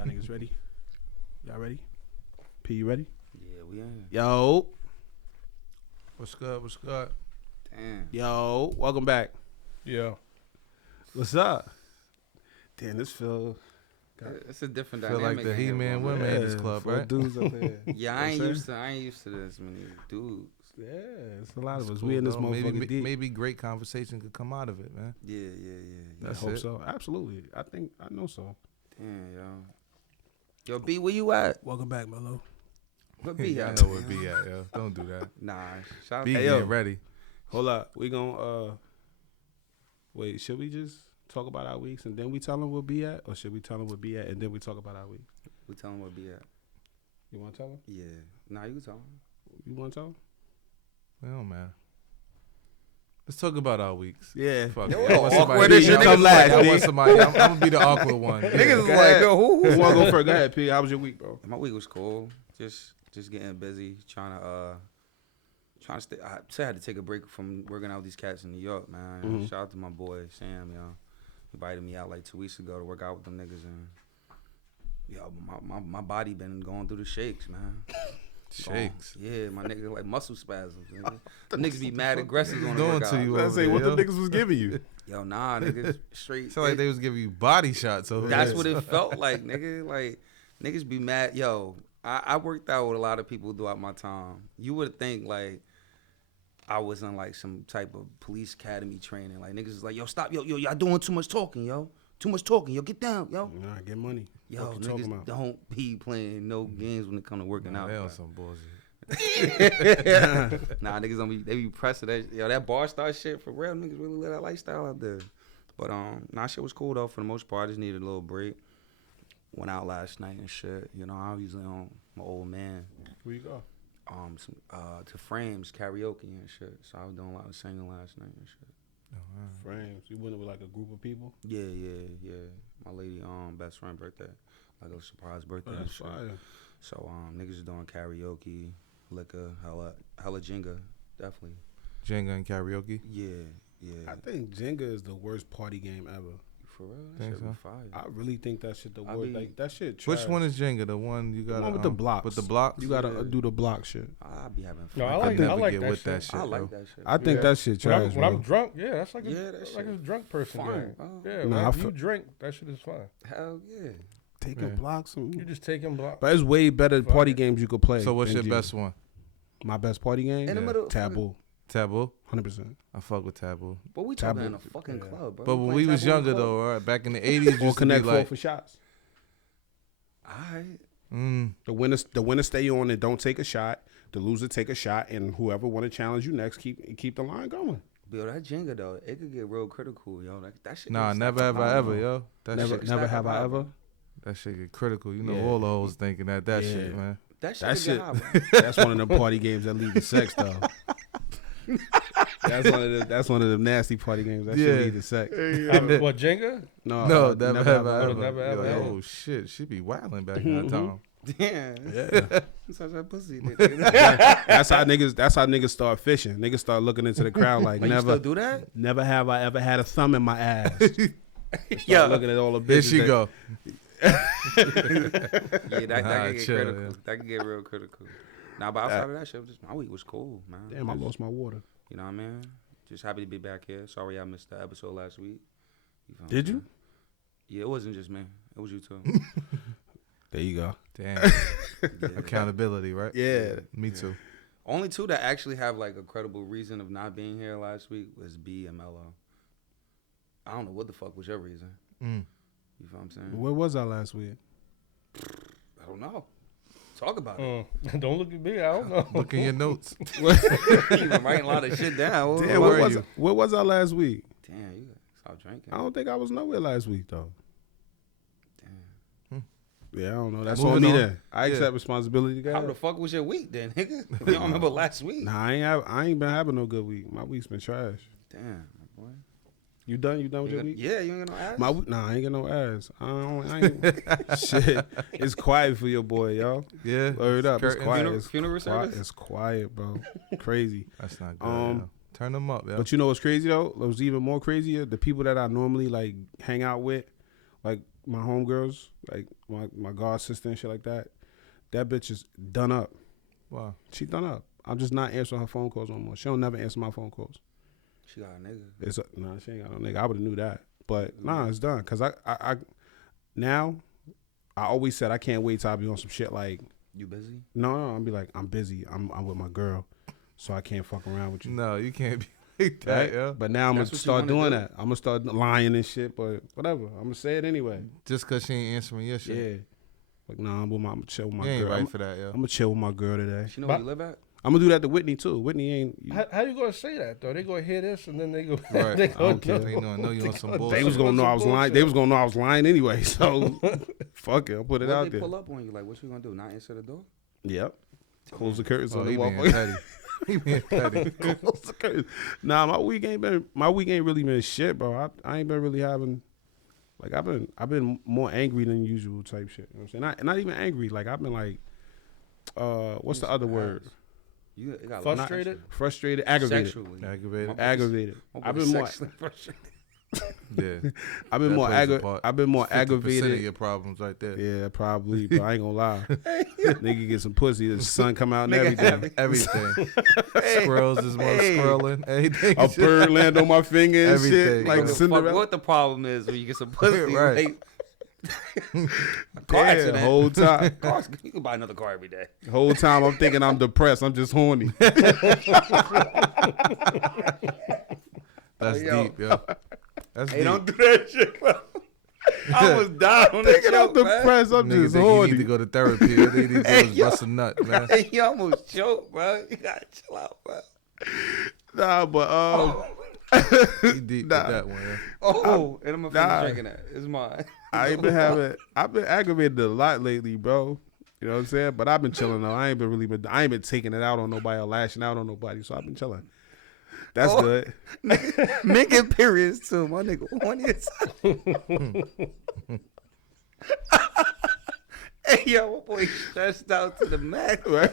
Y'all niggas ready? Y'all ready? P, you ready? Yeah, we in. Yo. What's good? What's good? Damn. Yo. Welcome back. Yeah. What's up? Damn, this feel... It's a different Feel dynamic. like the in here, He-Man bro. women in this club, four right? dudes up here. Yeah, I ain't used to this many dudes. Yeah, it's a lot of It's us. cool, We in this though. motherfucker deep. Maybe great conversation could come out of it, man. Yeah. I That's hope it. so. Absolutely. I know so. Damn, yo, B, where you at? Welcome back, Mello. What B I at? know where B at, yo. Don't do that. Nah, shout out B to yo. getting ready. Hold up. We gonna... Wait, should we just talk about our weeks and then we tell them we'll be at? Or should we tell them we'll be at and then we talk about our week? We tell him where B at. You want to tell them? Yeah. Nah, you can tell him. You want to tell them? Well, man. Let's talk about our weeks. Yeah. Fuck Yo, it. I want somebody- awkward as shit. I Come want last, somebody- I B. want somebody. I'm gonna be the awkward one. Yeah. Niggas is Go like, ahead. yo, who? Who want to go first? Go ahead, P. How was your week, bro? My week was cool. Just getting busy, trying to stay. I said I had to take a break from working out with these cats in New York, man. Mhm. Shout out to my boy Sam, yo. He invited me out like 2 weeks ago to work out with them niggas, and yo, my body been going through the shakes, man. Shakes. Yeah, my nigga like muscle spasms. Nigga. Them niggas be mad aggressive on the Doing workout. to you I over say, there, what yo. the niggas was giving you? Yo, nah, niggas straight. Sound like they was giving you body shots over That's there. what it felt like, nigga. Like niggas be mad. Yo, I worked out with a lot of people throughout my time. You would think like I was in like some type of police academy training. Like niggas is like, yo, stop, yo, y'all doing too much talking, yo. Too much talking, yo. Get down, yo. Nah, get money. Yo, What you talking niggas about? don't be playing no games when it come to working out. They on bro. some bullshit. Nah, niggas don't be. They be pressing that. Yo, that bar star shit for real. Niggas really live that lifestyle out there. But nah, shit was cool though for the most part. I just needed a little break. Went out last night and shit. You know, I was usually on my old man. Where you go? To Frames karaoke and shit. So I was doing a lot of singing last night and shit. Frames. You went with like a group of people? Yeah. My lady best friend birthday, like a surprise birthday. Oh, and that's shit. fire. So niggas is doing karaoke, liquor, hella Jenga, definitely. Jenga and karaoke. Yeah. I think Jenga is the worst party game ever. For real, Think that shit be so? fire. I really think that shit the I worst. be- Like that shit trash. Which one is Jenga? The one you got one with the blocks? With the blocks. You gotta Yeah. do the block shit. I be having fun. No, I I like never that get with that shit. shit. I like bro. that shit. I think Yeah. that shit trash. When I'm bro. drunk, yeah, that's like Yeah, that like shit a drunk person fun, game. bro. Yeah, Nah, when I you drink, that shit is fun. Hell yeah. Taking Yeah. blocks. You just take him block. But there's way better party Fire. games you could play. So what's than your Jenga. best one? My best party game? In the Yeah. middle. Taboo. Taboo. 100%. I fuck with Taboo. But we talking Taboo. in a fucking Yeah. club, bro. But when we was younger though, right? Back in the 80s, Or used to be connect four like, for shots. Alright. The winner stay on and don't take a shot. The loser take a shot, and whoever want to challenge you next, keep the line going. Yo, that Jenga though, it could get real critical, yo. That shit. nah, get never stacked have I high, ever, bro. yo. That Never, shit, never stack have up I high, ever. bro. that shit get critical. You know, Yeah. all the hoes thinking that Yeah. shit, man. That shit. That could shit. Get high, bro. That's one of them party games that lead to sex, though. That's one of them nasty party games that Yeah. should lead to sex. What Jenga? No, No, never have I ever. ever. Never have Yo, I ever. oh shit, she be wilding back in that time. Damn. Yeah. Such a pussy. That's how niggas start fishing. Niggas start looking into the crowd like Like, you still never, do that? never have I ever had a thumb in my ass. Yo. Looking at all the bitches. There she that- go. Yeah, that Nah, could get chill, critical. yeah. That could get real critical. Nah, but outside of that shit, my week was cool, man. Damn, I lost my water. You know what I mean? Just happy to be back here. Sorry I missed the episode last week. Feel Did me? you? Yeah, it wasn't just me. It was you too. There you go. Damn. Yeah. Accountability, right? Yeah. Me too. Only two that actually have like a credible reason of not being here last week was B and Mello. I don't know what the fuck was your reason. Mm. You feel what I'm saying? Where was I last week? I don't know. Talk about it. Don't look at me. I don't know. Look in your notes. You been writing a lot of shit down. Damn, where where are was you? where was I last week? Damn, you gotta stop drinking. I don't think I was nowhere last week though. Damn. Yeah, I don't know. That's Moving on me on. then. I Yeah. accept responsibility, How guys. the fuck was your week then, nigga? You don't remember last week? Nah, I ain't been having no good week. My week's been trash. Damn, my boy. You done? You done with You your got- week? yeah, you ain't got no ass? I ain't got no ass. I ain't. Shit, it's quiet for your boy, y'all. Yeah. Word up, it's Curtain. quiet. Funeral- It's funeral quiet. service? It's quiet, bro. Crazy. That's not good. Um, yo. Turn them up, yo. But you know what's crazy though? It was even more crazier. The people that I normally like hang out with like my homegirls, like my god sister and shit like that. That bitch is done up. Wow. She done up. I'm just not answering her phone calls no more. She don't never answer my phone calls. She got a nigga. Nah, she ain't got no nigga. I would have knew that, but nah, it's done. Cause I now I always said I can't wait till I be on some shit like. You busy? No, I'll be like, I'm busy. I'm with my girl, so I can't fuck around with you. No, you can't be like that, Right? yo. But now I'm That's gonna what you start wanna doing do? that. I'm gonna start lying and shit. But whatever, I'm gonna say it anyway. Just cause she ain't answering your shit. Yeah. Like nah, I'm gonna chill with my You ain't girl. right I'm for that, yo. gonna chill with my girl today. She know But- where you live at? I'm gonna do that to Whitney too. Whitney ain't. How you gonna say that though? They gonna hear this and then they go. Right. They I gonna don't care. They know you on some They bullshit. was gonna know I was lying. bullshit. They was gonna know I was lying anyway. So fuck it, I'll put it What out they there. pull up on you? Like, what you gonna do? Not answer the door? Yep. Close the curtains Oh, on the he being motherfucker. petty. He being petty. Close the curtains. Nah, my week ain't really been shit, bro. I ain't been really having. Like I've been more angry than usual type shit. You know what I'm saying? Not even angry. Like I've been like, what's the other word? You got Frustrated? Frustrated, aggravated, Sexually. Aggravated. aggravated. My I've boy's been more. sexually frustrated. Yeah. I've been That more plays a part. I've been more 50% of aggravated. your problems right there. Yeah, probably, but I ain't gonna lie. Nigga get some pussy, the sun come out and everything. Everything. Squirrels is more squirreling. Everything. A bird land on my finger and shit. Everything, Like bro. Fuck Cinderella. what the problem is when you get some pussy. Right. Like, car Yeah, accident. whole time. Cars, you can buy another car every day. Whole time I'm thinking I'm depressed. I'm just horny. That's Yo. deep, yo. That's Hey, deep. don't do that shit, bro. I was down on that Thinking I'm joke, man. depressed. I'm Niggas just think you horny. need to go to therapy. All they need to do Hey, is yo. bust a nut, man. Hey, you almost choked, bro. You gotta chill out, bro. Nah, but He deep Nah. with that one, yeah. Oh, and I'm gonna finish Nah. drinking that. It's mine. I've been aggravated a lot lately, bro. You know what I'm saying? But I've been chilling though. I ain't been taking it out on nobody or lashing out on nobody. So I've been chilling. That's Oh. good. Men get periods too, my nigga. 1 year. Hey, yo, my boy stressed out to the max, Right?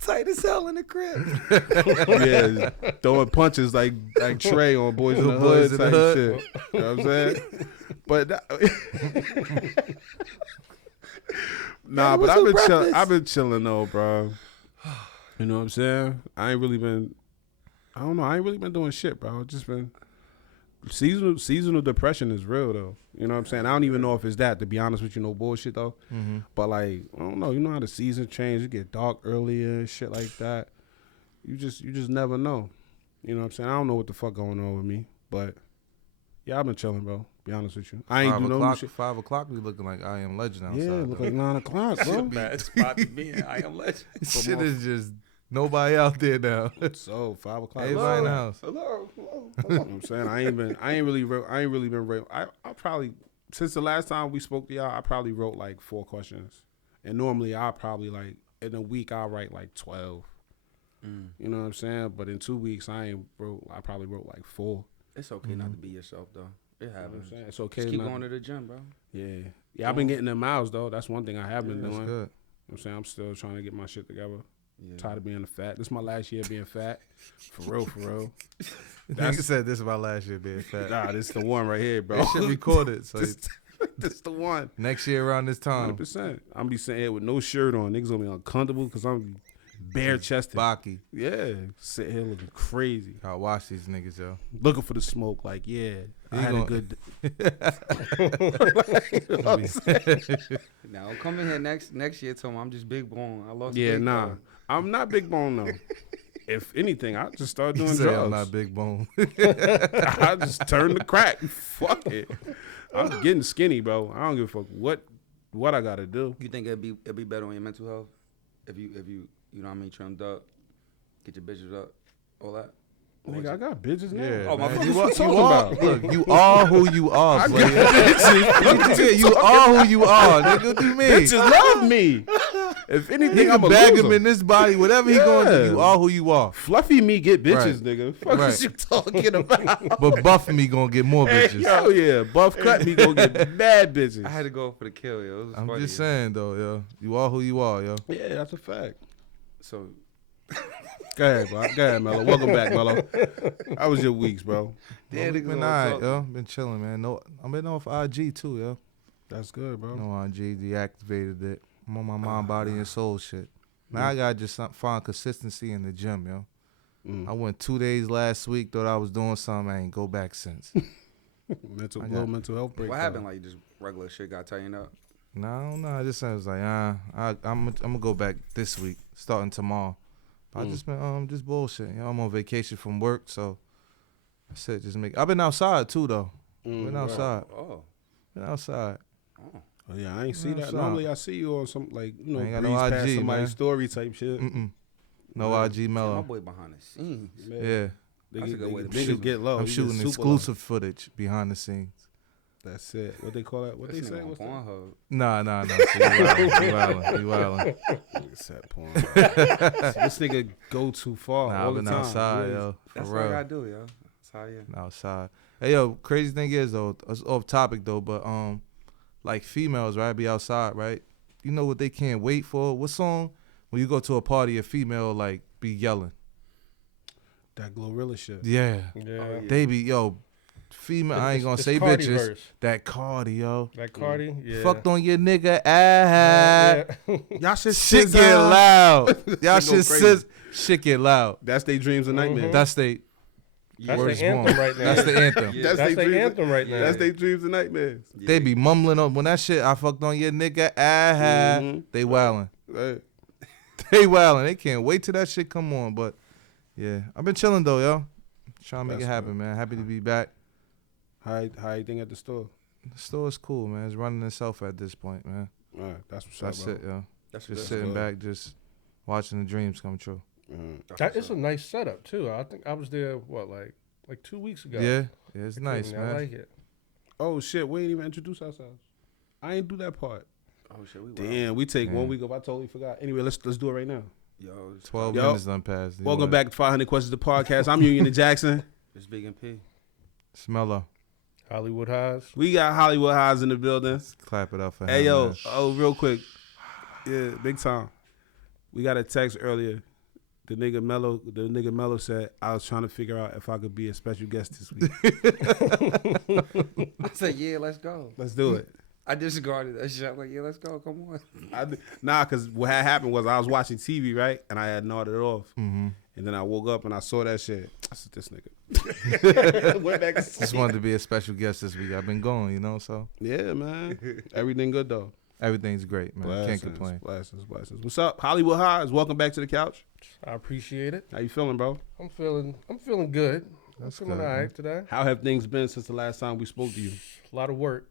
tight as hell in the crib. Yeah, throwing punches like Trey on Boys in the Boys Hood in the type Hood. shit. You know what I'm saying? But nah, Hey, but what's for breakfast? I've been chilling though, bro. You know what I'm saying? I ain't really been doing shit, bro. Just been seasonal depression is real though. You know what I'm saying? I don't even know if it's that, to be honest with you, no bullshit though. Mm-hmm. But like, I don't know. You know how the season change? It get dark earlier and shit like that. You just never know. You know what I'm saying? I don't know what the fuck going on with me, but yeah, I've been chilling, bro. Be honest with you. I ain't 5 do no o'clock, shit. 5 o'clock, we looking like I Am Legend outside. Yeah, look though. like 9 o'clock, bro. Bad spot to be in. I am legend. Shit is just nobody out there now. So 5 o'clock. Everybody in the house. Hello. You know what I'm saying? I ain't really been. I probably, since the last time we spoke to y'all, I probably wrote like 4 questions, and normally I probably like in a week I'll write like 12. You know what I'm saying? But in 2 weeks I probably wrote like 4. It's okay not to be yourself though. It You know what I'm happens. saying? It's okay. Just keep not- going to the gym, bro. Yeah. I've been getting them miles though. That's one thing I have been That's doing. good. You know what I'm saying? I'm still trying to get my shit together. Yeah. Tired of being fat. This is my last year being fat. For real. Nigga That's- said this about last year being fat. Nah, this is the one right here, bro. That shit recorded. So This is the one. next year around this time, 100%. I'm be sitting here with no shirt on. Niggas gonna be uncomfortable because I'm bare chested. Baki. Yeah, sit here looking crazy, I watch these niggas, yo. looking for the smoke. Like, yeah, I You had gonna- a good. Now come in here next year. Tell me I'm just big bone. I lost. Yeah, weight, nah, though. I'm not big bone though. If anything, I just start You doing say I'm drugs. not big bone. I just turn the crack. Fuck it. I'm getting skinny, bro. I don't give a fuck what I gotta do. You think it'd be better on your mental health if you know what I mean, trimmed up, get your bitches up, all that. Nigga, I got bitches now. Yeah, Oh, my man. fuck, You what are, you talking you are, about? look, you are who you are, I player. got bitches. You are who you are, nigga. What do you mean? Bitches love me. If anything, I'm Nigga a bag loser. him in this body, whatever he going to do, Yeah. you are who you are. Fluffy me get bitches, Right. nigga. Fuck Right. is you talking about? But buff me gonna get more bitches. Hell yeah, buff cut me go get mad bitches. I had to go for the kill, yo. It was I'm funny. just saying though, yo. You are who you are, yo. Yeah, that's a fact. So, Go ahead, bro. Go ahead, Mello. Welcome back, Mello. How was your weeks, bro? Yeah, niggas Been all alright, talk. yo. Been chilling, man. No, I've been off IG too, yo. That's good, bro. No IG, deactivated it. I'm on my mind, body, and soul shit. Now I gotta just find consistency in the gym, yo. I went 2 days last week, thought I was doing something. I ain't go back since. Little mental health break. What happened? Like just regular shit got tightened up. No, I don't know. I just was like, I'm gonna go back this week, starting tomorrow. But I just been just bullshit. You know, I'm on vacation from work, so I said just make. I've been outside too though. Been outside. Oh. Been outside. Oh, yeah, I ain't see that. outside. Normally I see you on some like I ain't got breeze no past IG, somebody's man. story type shit. No IG My Mello. boy behind the scenes. Yeah, That's a good way to niggas shoot. get low. I'm You shooting get super exclusive footage behind the scenes. low. That's it. What they call that? What they This say? nigga on What's that? Pornhub. Nah. See, you wildin'. Nigga said porn. This nigga go too far Nah, all I've the been time. outside, Yeah. yo. For That's real. what I gotta do, yo. That's how you. Outside. Hey, yo, crazy thing is though, it's off topic though, but like females, right, be outside, right? You know what they can't wait for? What song? When you go to a party, a female like be yelling. That Glorilla shit. Yeah. Yeah. They be, yo, female, I ain't gonna It's say Cardi bitches. verse. That Cardi, yo. That Cardi, yeah. Fucked on your nigga ass. Yeah. Y'all should Shit get loud. Y'all They go should crazy. shit get loud. That's their dreams and nightmares. That's they That's words the anthem wrong. right now. That's the anthem. Yeah. That's That's they the dreams. anthem right now. That's their dreams and nightmares. They be mumbling on when that shit. I fucked on your nigga ass. Mhm. They wildin'. Hey, They wildin'. They can't wait till that shit come on. But yeah, I've been chilling though, yo. Trying to make That's it happen, good. man. Happy to be back. how you think at the store? The store's cool, man. It's running itself at this point, man. All right, that's what's That's up, bro. it, yo. That's Just good. sitting good. back, just watching the dreams come true. Mhm. That, it's a nice setup too. I think I was there like 2 weeks ago. Yeah, it's nice, I man. like it. Oh shit, we ain't even introduce ourselves. I ain't do that part. Oh shit, we wild. Damn, we take Yeah. 1 week off. I totally forgot. Anyway, let's do it right now. Yo, it's 12 Yo. minutes done passed. You Welcome want- back to 500 Questions, the podcast. I'm Union and Jackson. It's Big and P. Smello. Hollywood Highs. We got Hollywood Highs in the building. Clap it up for Hey him. yo, man. oh real quick, yeah, big time. We got a text earlier. The nigga Mello said I was trying to figure out if I could be a special guest this week. I said, yeah, let's go. Let's do it. I disregarded that shit. I'm like, yeah, let's go. Come on. Nah, cause what had happened was I was watching TV, right, and I had nodded off, Mhm. and then I woke up and I saw that shit. I said, this nigga. Went back. Just wanted to be a special guest this week. I've been going, so Yeah, man. Everything good though. everything's great, man. Blessings, Can't complain. Blessings. What's up, Hollywood Highs? Welcome back to the couch. I appreciate it. How you feeling, bro? I'm feeling good. That's I'm feeling good, all man. right today. How have things been since the last time we spoke to you? A lot of work.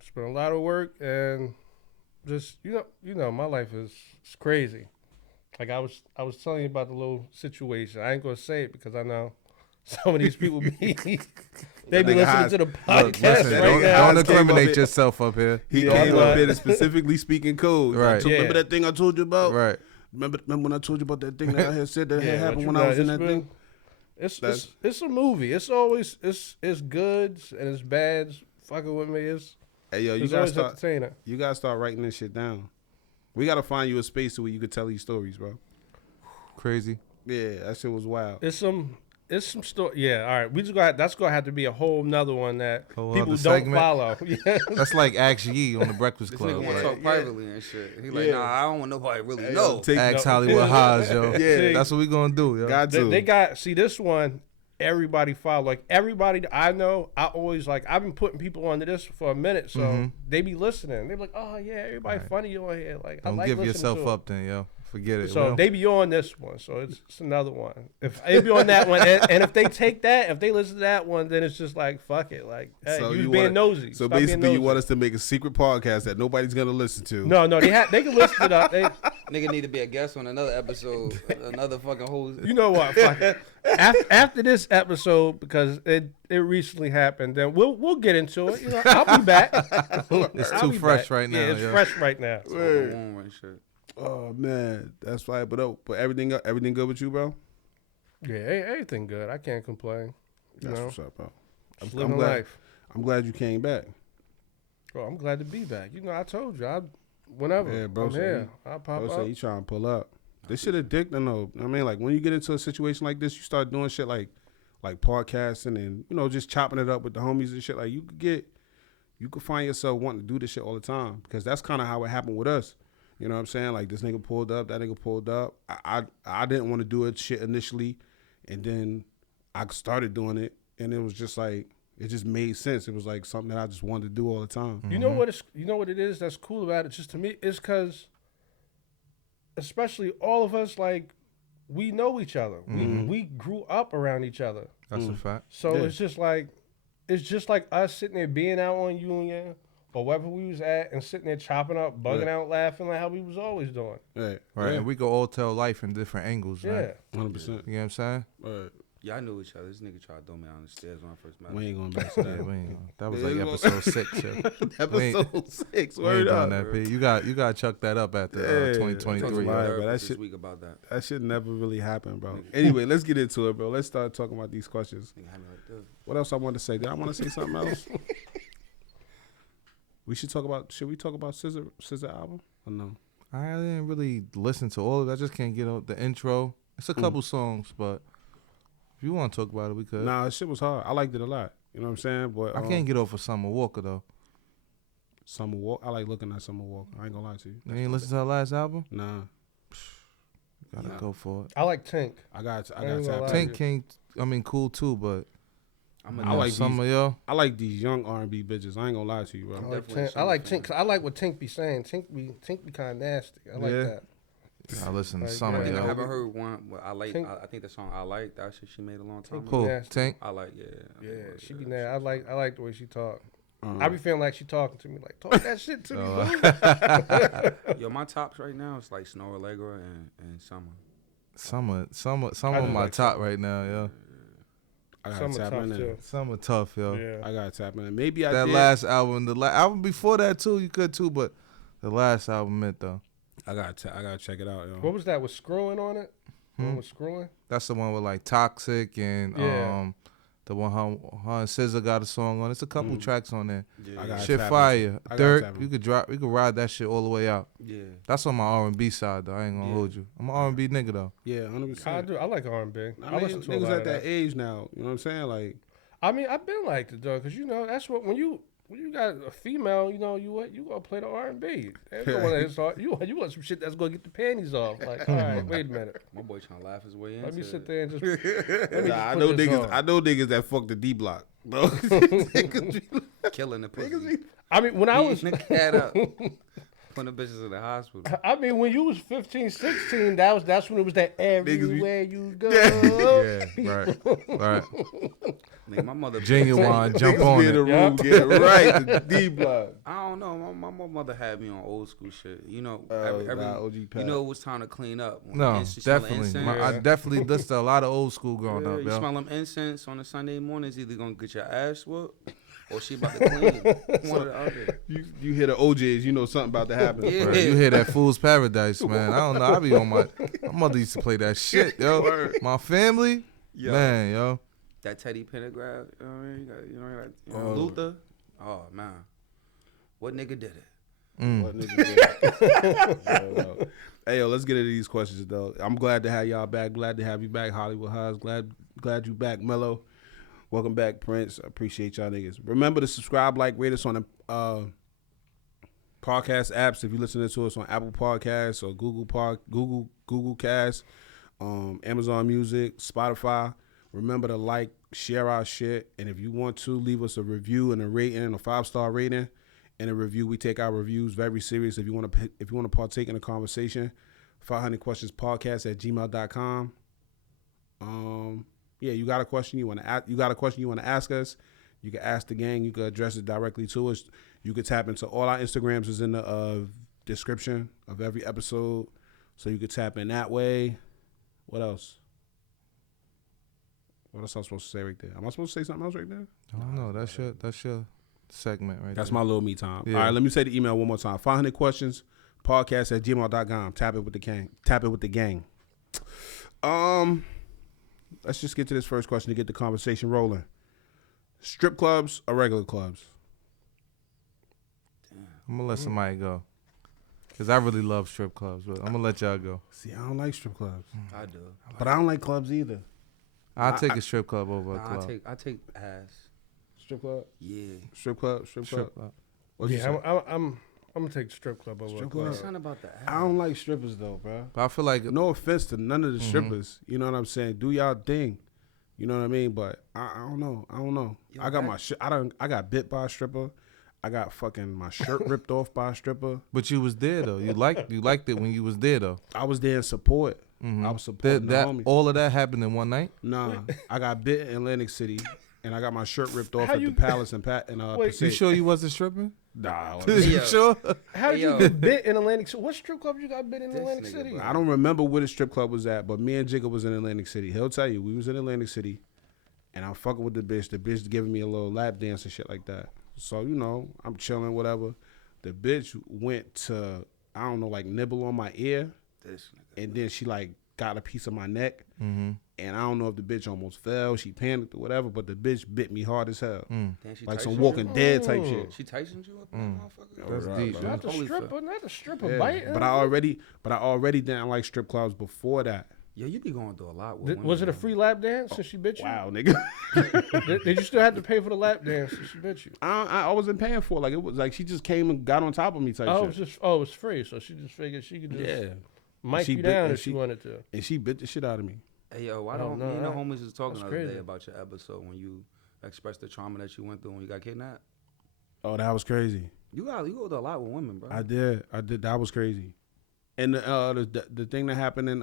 It's been a lot of work, and just you know, my life is it's crazy. Like I was telling you about the little situation. I ain't gonna say it because I know some of these people be they be nigga listening Haas- to the Look, podcast listen, that right nigga don't, now. Haas don't came up incriminate here- yourself up here. He Yeah, came I'm up not- here to specifically speaking code. Right. Remember Yeah. that thing I told you about? Right. Remember when I told you about that thing that I had said that had but happened you when know, I was in it's that been- thing? It's a movie. It's always it's goods and it's bads. Fucking with me. Hey yo, you It's gotta always start. entertaining. You gotta start writing this shit down. We gotta find you a space where you could tell these stories, bro. Crazy. Yeah, that shit was wild. It's some story. Yeah, all right. That's gonna have to be a whole nother one that Whole people other don't segment? follow. Yeah. That's like Ask Yee on the Breakfast This Club. nigga want Right? to talk privately and shit. He like, Yeah. nah, I don't want nobody to really Hey, know. yo, take- Ask No. Hollywood Highs, yo. Yeah. That's what we gonna do, yo. Got to. They got this one. Everybody follow. Like everybody that I know, I always like. I've been putting people onto this for a minute, so Mhm. they be listening. They be like, "Oh yeah, everybody Right. funny on here." Like, I Don't like give listening yourself to 'em. up then, yo. Forget it. So We they be on this one, so it's another one. If they be on that one, and if they take that, if they listen to that one, then it's just like fuck it, like hey, So you you being wanna- nosy. So Stop being basically, you nosy. want us to make a secret podcast that nobody's gonna listen to. No, they can listen to that. They, Nigga need to be a guest on another episode, another fucking whole. you know what? Fuck it. After this episode, because it recently happened, then we'll get into it. You know, I'll be back. It's I'll too be fresh back. right now, Yeah, it's yo. fresh right now. Word. Warm and shit. Oh man, that's right. But everything good with you, bro? Yeah, everything good. I can't complain. You That's know, what's up, bro. just I'm living glad. life. I'm glad you came back. Bro, I'm glad to be back. You know, I told you, whenever Yeah, bro I'm said here, I'll pop Bro up. said he trying to pull up. This shit addicting though. I mean, like when you get into a situation like this, you start doing shit like podcasting and just chopping it up with the homies and shit. Like you could find yourself wanting to do this shit all the time because that's kind of how it happened with us. You know what I'm saying? Like this nigga pulled up, that nigga pulled up. I didn't want to do it shit initially, and then I started doing it, and it was just like it just made sense. It was like something that I just wanted to do all the time. You know what? You know what it is that's cool about it. Just to me, it's because, especially all of us, like we know each other. We grew up around each other. That's a fact. So Yeah. it's just like us sitting there being out on Union or wherever we was at and sitting there chopping up, bugging Right. out, laughing like how we was always doing. Right. Right, Yeah. and we could all tell life in different angles, Yeah. right? 100%. You know what I'm saying? Right. Yeah, I knew each other. This nigga tried to throw me down the stairs when I first met him. We ain't going back to Yeah, that. we ain't, that was Yeah, like we ain't episode 6. Yo. Episode 6. We ain't Word doing up. that, P. You got to chuck that up after Yeah. 2023. Talk Talked to my Right, yo. but that therapist this shit- week about that. That shit never really happened, bro. Anyway, let's get into it, bro. Let's start talking about these questions. Nigga had me like this. What else I want to say? Did I want to say something else? Should we talk about SZA album or no? I didn't really listen to all of it. I just can't get out the intro. It's a couple songs, but if you want to talk about it, we could. Nah, that shit was hard. I liked it a lot. You know what I'm saying? But I can't get over Summer Walker, though. Summer Walker. I like looking at Summer Walker. I ain't gonna lie to you. You ain't listen to her last album? Nah, Gotta Nah. go for it. I like Tink. I got I ain't gonna lie. tap. Tank King, cool too, but I'm I like Summer, yo. I like these young R&B bitches. I ain't gonna lie to you, I bro. like definitely Tink. I Summer like fan. Tink. 'Cause I like what Tink be saying. Tink be kind of nasty. I like Yeah. that. I listen to Like, Summer, I think I yo. haven't heard one. But I like. Tink- I think the song I like. That shit she made a long time Tink- ago. Cool. nasty. Tank. I like. Yeah. Yeah, she be nasty. I like the way she talk. Uh-huh. I be feeling like she talking to me. Like talk that shit to me. Oh. boo. Yo, my tops right now is like Snow Allegra and Summer. Summer I on just my like top right now, yo. I gotta Summer tap tough in there. too. Summer tough, yo. Yeah. I gotta tap in there. Maybe I That did. last album, the album before that too, you could too, but the last album meant though. I gotta check it out, yo. What was that? Was screwing on it? One was screwing. That's the one with like Toxic and Yeah. the one her and SZA got a song on. It's a couple tracks on there. Yeah. I got- Shit tap fire. into- I gotta Dirt, tap in. you could ride that shit all the way out. Yeah. That's on my R&B side though. I ain't gonna Yeah. hold you. I'm an R&B nigga though. Yeah, 100%. I do. I like R&B. I mean, listen to a niggas lot at of that age now. You know what I'm saying? Like, I mean, I've been like that though, cause that's what when you got a female, you gonna play the R&B. You want some shit that's gonna get the panties off. Like, all right, wait a minute, My boy trying to laugh his way in. let me sit there and just. Let me nah, just I put know this niggas. on. I know niggas that fuck the D block. Bro. Killing the pussy. I mean, when I was, Beating the cat up. Putting the bitches in the hospital. I mean, when you was 15, 16, that's when it was that everywhere you go. Yeah, right. Nigga, my mother. Genuine, jump Niggas on be in the it. room, get right. The D block. I don't know. My mother had me on old school shit. You know, Nah, OG you Pat. know it was time to clean up. When No, you smell the definitely. incense, I definitely listened to a lot of old school growing yeah, up, you yo. smell them incense on a Sunday morning. It's either gonna get your ass whooped or she about to clean. One or the other. You hear the OJs, you know something about to happen. Yeah. Right, you hear that Fool's Paradise, man. I don't know. I be on my mother used to play that shit, yo. My family, Yeah. man, yo. That Teddy Pendergrass, you know what I mean? You got Oh. Luther. Oh man, what nigga did it? What niggas do? Hey, yo, let's get into these questions, though. I'm glad to have y'all back. Glad to have you back, Hollywood Highs. Glad you back, Mello. Welcome back, Prince. I appreciate y'all niggas. Remember to subscribe, like, rate us on the podcast apps. If you're listening to us on Apple Podcasts or Google Cast, Amazon Music, Spotify. Remember to like, share our shit, and if you want to, leave us a review and a rating, a 5-star rating and a review. We take our reviews very serious. If you want to partake in a conversation, 500questionspodcast@gmail.com. Yeah, you got a question you want to ask us, you can ask the gang. You can address it directly to us. You can tap into all our Instagrams is in the description of every episode, so you can tap in that way. What else? What else am I supposed to say right there? Am I supposed to say something else right there? I don't know. That's your segment right That's there. my little me time. Yeah. All right, let me say the email one more time. 500questionspodcast@gmail.com. Tap it with the gang. Let's just get to this first question to get the conversation rolling. Strip clubs or regular clubs? I'm gonna let somebody go. Cause I really love strip clubs, but I'm gonna let y'all go. See, I don't like strip clubs, I do. but I don't like clubs either. I'll take a strip club over a Nah, club. I take ass. Strip club, Yeah. strip club, strip club. Strip club. What'd you Yeah, say? I'm gonna take the strip club over a Strip club. club. It's not about the ass. I don't like strippers though, bro. But I feel like No offense to none of the strippers. You know what I'm saying? Do y'all thing. You know what I mean? But I don't know. I don't know. Yo, I got that- my shit. I got bit by a stripper. I got fucking my shirt ripped off by a stripper. but you was there though. You liked it when you was there though. I was there in support. Mhm. I was supporting the homies. All of that happened in one night. Nah, I got bit in Atlantic City, and I got my shirt ripped off How at you- the Palace in Wait, You Passaic. sure you wasn't stripping? Nah, I you wasn't. Yo. sure? How did Yo. you get bit in Atlantic City? What strip club you got bit in This Atlantic nigga, City? bro. I don't remember where the strip club was at, but me and Jigga was in Atlantic City. He'll tell you we was in Atlantic City, and I'm fucking with the bitch. The bitch giving me a little lap dance and shit like that. So you know, I'm chilling, whatever. The bitch went to I don't know, like nibble on my ear, This nigga. and then she like got a piece of my neck, Mm-hmm. and I don't know if the bitch almost fell, she panicked or whatever, but the bitch bit me hard as hell, Mm. Damn, she like some Tyson Walking you? Dead type shit. She Tyson'd you up, Mm. motherfucker? That's Right, deep, bro. man. Not the Holy stripper, fuck. not the stripper Yeah, biting. but I already didn't like strip clubs before that. Yo, you be going through a lot with women. Was it a bro. free lap dance since she bit you? Wow, nigga. Did you still have to pay for the lap dance since she bit you? I wasn't paying for it. Like it was like she just came and got on top of me type Oh, it shit. was just free, so she just figured she could just Yeah, mic She you bit- down and if she she- wanted to. and she bit the shit out of me. Hey, yo, why Oh, don't no, me and the that- homies was talking that's the other day crazy. about your episode when you expressed the trauma that you went through when you got kidnapped? Oh, that was crazy. You go through a lot with women, bro. I did. That was crazy. And the thing that happened in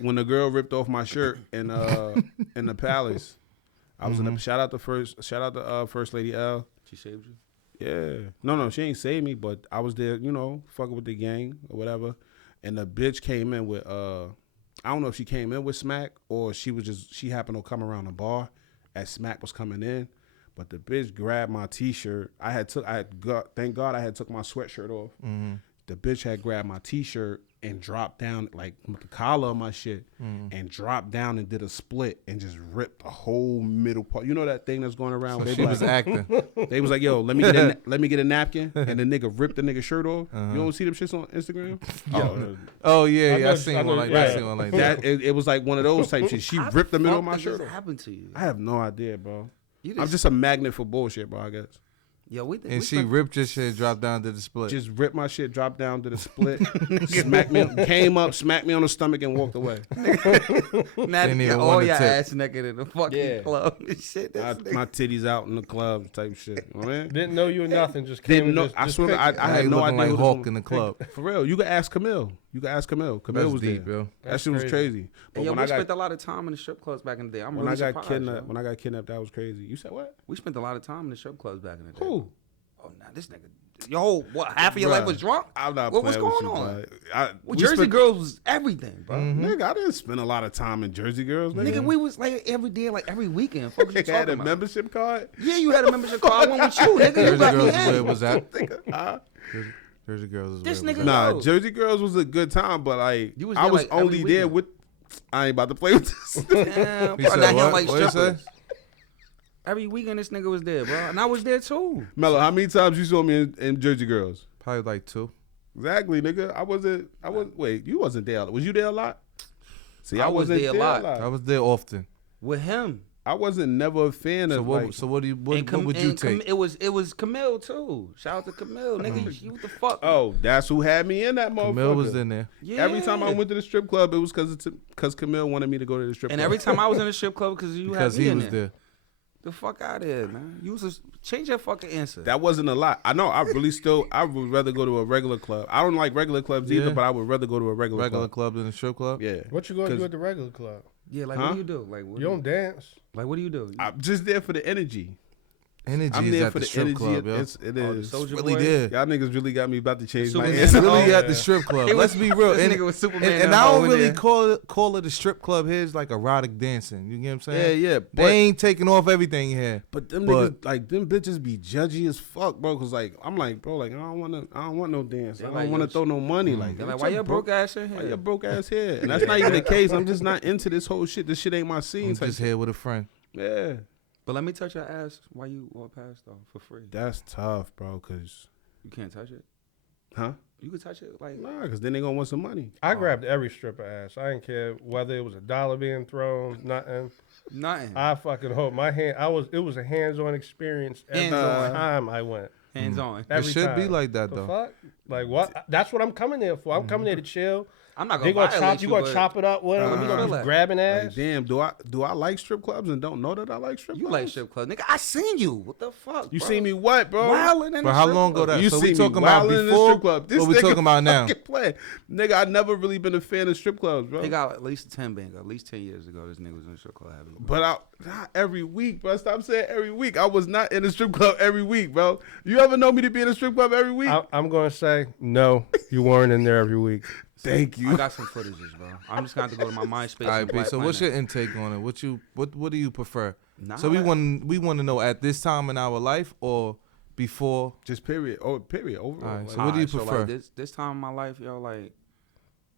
when the girl ripped off my shirt in the Palace, I was in the shout out to First Lady L. She saved you. Yeah. No, she ain't saved me, but I was there, you know, fucking with the gang or whatever. And the bitch came in with I don't know if she came in with Smack or she happened to come around the bar as Smack was coming in. But the bitch grabbed my t-shirt. Thank God I had took my sweatshirt off. Mm-hmm. The bitch had grabbed my t-shirt and dropped down like with the collar of my shit and dropped down and did a split and just ripped the whole middle part. You know that thing that's going around? So They she be was like- acting. They was like, "Yo, let me get a napkin," and the nigga ripped the nigga shirt off. You don't see them shits on Instagram? Oh yeah, I yeah. know- I seen I one know- like that. I yeah. seen one like that. that it was like one of those type shit. She How ripped the middle of fuck my did shirt this off. happen to you? I have no idea, bro. You I'm just a magnet for bullshit, bro. I guess. Yo, we And she ripped your shit, and dropped down to the split. Just ripped my shit, dropped down to the split, smacked me, came up, smacked me on the stomach, and walked away. Didn't even all want to your tip. ass naked in the fucking Yeah. club and shit. My titties out in the club type shit. You know what I mean? Didn't know you or nothing. Just came Didn't and know. just, I just swear, picked it. I had no looking idea. like who this Hulk was- in the club. For real, you can ask Camille. Camille That's was deep, there. yo. That That's shit was crazy. crazy. But Hey, yo, when we I got spent a lot of time in the strip clubs back in the day. I'm when really I got surprised, kidnapped, yo. when I got kidnapped, that was crazy. You said what? We spent a lot of time in the strip clubs back in the day. Who? Oh, nah, this nigga. Yo, what? Half of your life Bruh, was drunk? I'm not. What was playing with going you, on? bud. Well, we Jersey spent- Girls was everything, bro. Nigga, I didn't spend a lot of time in Jersey Girls. Nigga, Nigga, we was like every day, like every weekend. Fuck what you Nigga had talking a about? membership card. Yeah, you had a membership card. I went with you, nigga. You Jersey got me Girls is where it in. was at. Huh? Jersey Girls is This where it nigga- was at. Nah, Yo. Jersey Girls was a good time, but like You was I there, was like, every only there weekend. with. I ain't about to play with this. Damn, He bro, said now he what? don't like What you strippers. say? Every weekend, this nigga was there, bro, and I was there too. Mello, how many times you saw me in Jersey Girls? Probably like 2. Exactly, nigga. I wasn't. Wait, you wasn't there. Was you there a lot? See, I was wasn't there a lot. I was there often. With him. I wasn't never a fan So of what? like. So what do you? What, And what would you take? it was Camille too. Shout out to Camille, nigga. You what the fuck? Oh, that's who had me in that motherfucker. Camille was in there. yeah. Every time I went to the strip club, it was because Camille wanted me to go to the strip and club. every time I was in the strip club because you Because had me he in was there. The fuck out of here, man. You was just change your fucking answer. That wasn't a lot. I know. I would rather go to a regular club. I don't like regular clubs either, Yeah. but I would rather go to a regular Regular club. club than a strip club. Yeah. What you gonna 'Cause do at the regular club? yeah, like Huh? what do you do? Like what You don't dance. like what do you do? I'm just there for the energy. Energy I'm is there at for the the strip energy. club, yo. It It's is. Soulja really Boy? there. Y'all niggas really got me about to change my Superman. It's answer. really Oh, at the yeah. strip club. He was- Let's be real. this And, nigga was Superman and and I don't over really there. call it a strip club here. It's like erotic dancing. You get what I'm saying? Yeah, They ain't taking off everything here. But them But- niggas, like them bitches, be judgy as fuck, bro. Cause like I'm like, bro, like I don't want no dance. I They're don't like, want yo, to throw no money. Like, They're get like, why your broke ass in Why here? your broke ass here? And that's not even the case. I'm just not into this whole shit. This shit ain't my scene. I'm type just shit. here with a friend. Yeah. But let me touch your ass while you walk past though for free. That's tough, bro. Cause You can't touch it. huh? You can touch it like. Nah, cause then they gonna want some money. I grabbed every stripper ass. I didn't care whether it was $1 being thrown, nothing. Nothing. I fucking hope my hand. It was a hands-on experience every Hands-on. time I went. Hands on. It Every should be time. like that The though. fuck? Like what? That's what I'm coming there for. I'm coming there to chill. I'm not They gonna gonna violate chop. You gonna but chop it up with them? You feel gonna that. be grabbing ass? Like, damn, do I like strip clubs and don't know that I like strip You clubs? like strip clubs, nigga? I seen you. What the fuck? You bro? see me what, bro? Wilding in But the how strip long ago club. that? You So see we me talking about wilding in the before? strip club. This What we nigga talking about now? fucking playing. Nigga, I never really been a fan of strip clubs, bro. They got at least 10 banger. At least 10 years ago, this nigga was in the strip club having. But not every week, bro. Stop saying every week. I was not in a strip club every week, bro. You ever know me to be in a strip club every week? I'm gonna say no. You weren't in there every week. Thank I you. got some footages, bro. I'm just gonna have to go to my MySpace. All right, and B. So find what's that. your intake on it? What do you prefer? Nah, So we want to know at this time in our life or before. Just period. Oh, period. Overall. All right, Like, so what do you Alright, so, prefer? like, this time in my life, yo, like,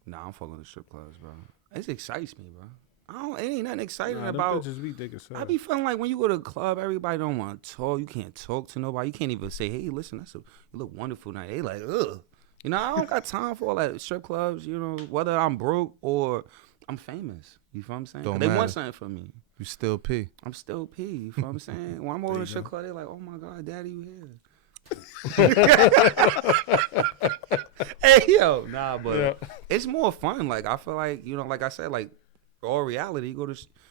nah, I'm fucking the strip clubs, bro. It excites me, bro. It ain't nothing exciting nah, them about. bitches be thick as hell. I be feeling like when you go to the club, everybody don't want to talk. You can't talk to nobody. You can't even say, "Hey, listen, you look wonderful tonight." They like, ugh. You know, I don't got time for all that strip clubs. You know, whether I'm broke or I'm famous. You feel what I'm saying? Don't They matter. want something from me. You still P. I'm still P. You feel what I'm saying? When I'm over in the strip club, they like, "Oh my God, Daddy, you here?" Hey yo, nah, but Yeah. it's more fun. Like I feel like like I said, like all reality. You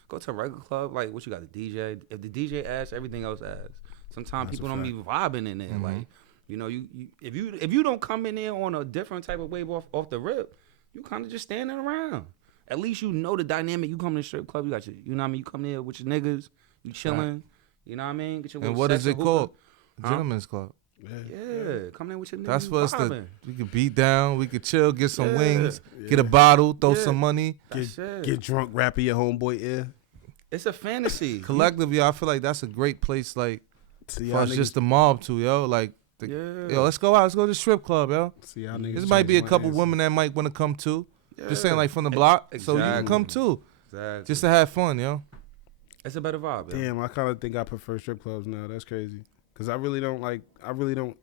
go to a regular club. Like what you got the DJ. If the DJ asks, everything else asks. Sometimes That's people a don't be vibing in there. Like if you don't come in there on a different type of wave off the rip, you kind of just standing around. At least you know the dynamic. You come to the strip club, you got your, you know what I mean. You come there with your niggas, you chilling. You know what I mean. Get your And little what is sex it and called? Huh? Gentlemen's Club. Yeah, come in with your niggas. That's you what's vibing. we could beat down, we could chill, get some Yeah. wings, get a bottle, throw Yeah. some money. That's it. Get drunk, rap in your homeboy ear. It's a fantasy. Collectively, I feel like that's a great place, like See for how us niggas, just the mob to, yo. Like, Yeah. yo, let's go out, let's go to the strip club, yo. see how niggas This might be a change my couple answer. women that might want to come too. Just saying, Yeah. like from the block, so you can Exactly. come too, Exactly. just to have fun, yo. It's a better vibe. Yeah. Damn, I kind of think I prefer strip clubs now. That's crazy. Cause I really don't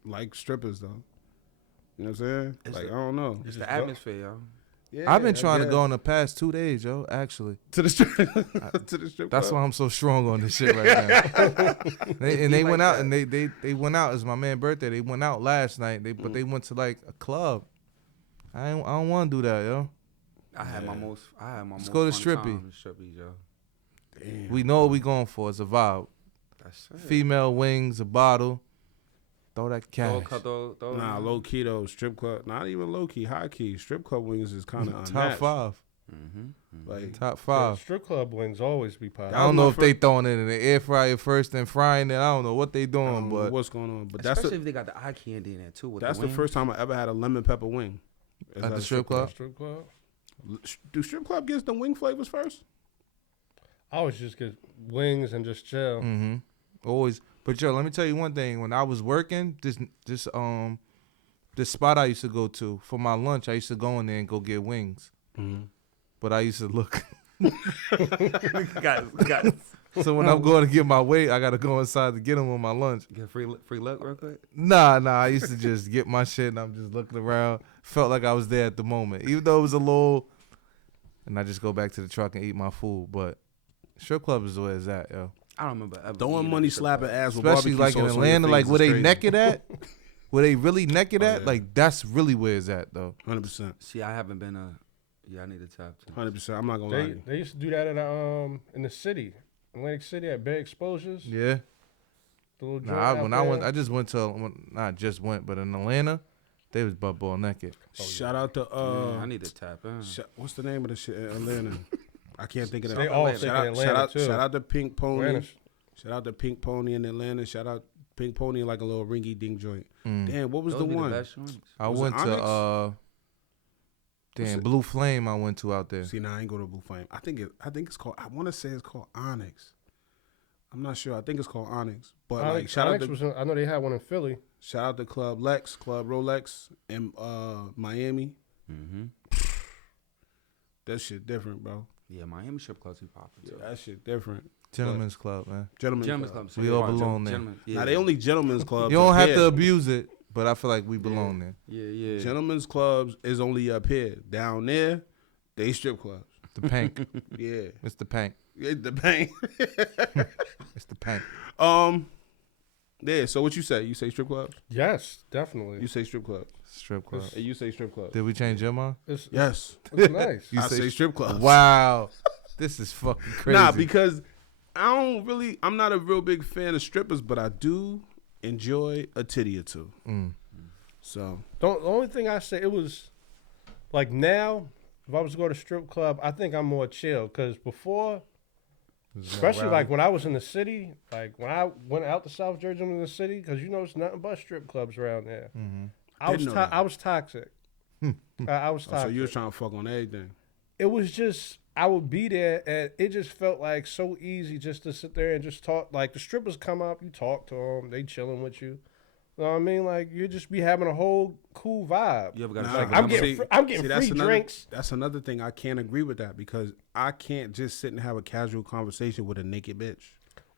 like strippers though. You know what I'm saying? It's like the- I don't know. It's the atmosphere, yo. Yeah, I've been I trying to guess. go in the past 2 days, yo. Actually, to the strip to the strip that's club. why I'm so strong on this shit right now. They like went out that. and they went out. It's my man's birthday. They went out last night. But they went to like a club. I don't want to do that, yo. I had my most. Let's go to fun Strippy. time in Strippy, yo. Damn. We know what we going for. It's a vibe. That's it. Female wings, a bottle. Throw that cash. Throw Nah, low key though. Strip club, not even low key, high key. Strip club wings is kind of Top unmatched. 5. Like Top Yeah, 5. strip club wings always be popping. I don't know my if they throwing it in the air fryer first and frying it. I don't know what they I doing, don't know but what's going on, but Especially if they got the eye candy in there too. With that's the the first time I ever had a lemon pepper wing. Is At at the a strip club? Strip club. Do strip club gets the wing flavors first? I always just get wings and just chill. Mm-hmm. Always. But yo, let me tell you one thing. When I was working, this spot I used to go to for my lunch, I used to go in there and go get wings. But I used to look. got So when I'm going to get my weight, I gotta go inside to get them on my lunch. get free look real quick. Nah. I used to just get my shit and I'm just looking around. Felt like I was there at the moment, even though it was a little. And I just go back to the truck and eat my food. But strip club is where it's at, yo. I don't remember ever Throwing eating money, at a strip slapping club. ass with Especially barbecue like in sauce on your Atlanta, like face where is they crazy. naked at. Where they really naked at, yeah. like that's really where it's at though. 100%. See, I haven't been Yeah, I need to tap too. 100%. I'm not gonna lie to They you. they used to do that in the city, Atlantic City at Big Exposures. Yeah. The little joint Nah, out when I went, there. I just went to not just went, but in Atlanta, they was butt ball naked. Shout out to Yeah, I need to tap in. what's the name of the shit in Atlanta? I can't think of that. They all Atlanta. think Shout in out, Atlanta shout out, too. shout out to Pink Pony. Atlanta. Shout out to Pink Pony in Atlanta. Shout out Pink Pony like a little ringy ding joint. Damn, what was Those the be one? best joints. I Was it went to Onyx? What's damn it? Blue Flame. I went to out there. See, now I ain't go to Blue Flame. I think it's called. I want to say it's called Onyx. I'm not sure. I think it's called Onyx. But like, Onyx, shout out Onyx to was I know they had one in Philly. shout out to Club Lex, Club Rolex in Miami. Mm-hmm. That shit different, bro. Yeah, Miami strip clubs be popping too. That shit different. Gentlemen's Club, man. Gentlemen's Club. We all belong there. Yeah. Now they only gentlemen's clubs. You don't up have here. to abuse it, but I feel like we belong there. Yeah. Gentlemen's clubs is only up here. Down there, they strip clubs. The Pank. Yeah, It's the Pank. it's the pain. It's the Pank. Yeah. So what you say? You say strip clubs? Yes, definitely. You say strip clubs? Strip club. And you say strip clubs? Did we change your mind? It's, Yes. it's nice. You I say strip clubs. Wow. This is fucking crazy. Nah, because I'm not a real big fan of strippers, but I do enjoy a titty or two. So The only thing I say, it was like now, if I was to go to strip club, I think I'm more chill. Because before, especially like when I was in the city, like when I went out to South Jersey in the city, because you know it's nothing but strip clubs around there. I was Didn't know that. I was toxic. I was toxic. so you was trying to fuck on everything. It was just I would be there, and it just felt like so easy just to sit there and just talk. Like the strippers come up, you talk to them, they chilling with you. You know what I mean? Like you just be having a whole cool vibe. You ever got Nah, like I'm getting that's free another, drinks. That's another thing I can't agree with that because I can't just sit and have a casual conversation with a naked bitch.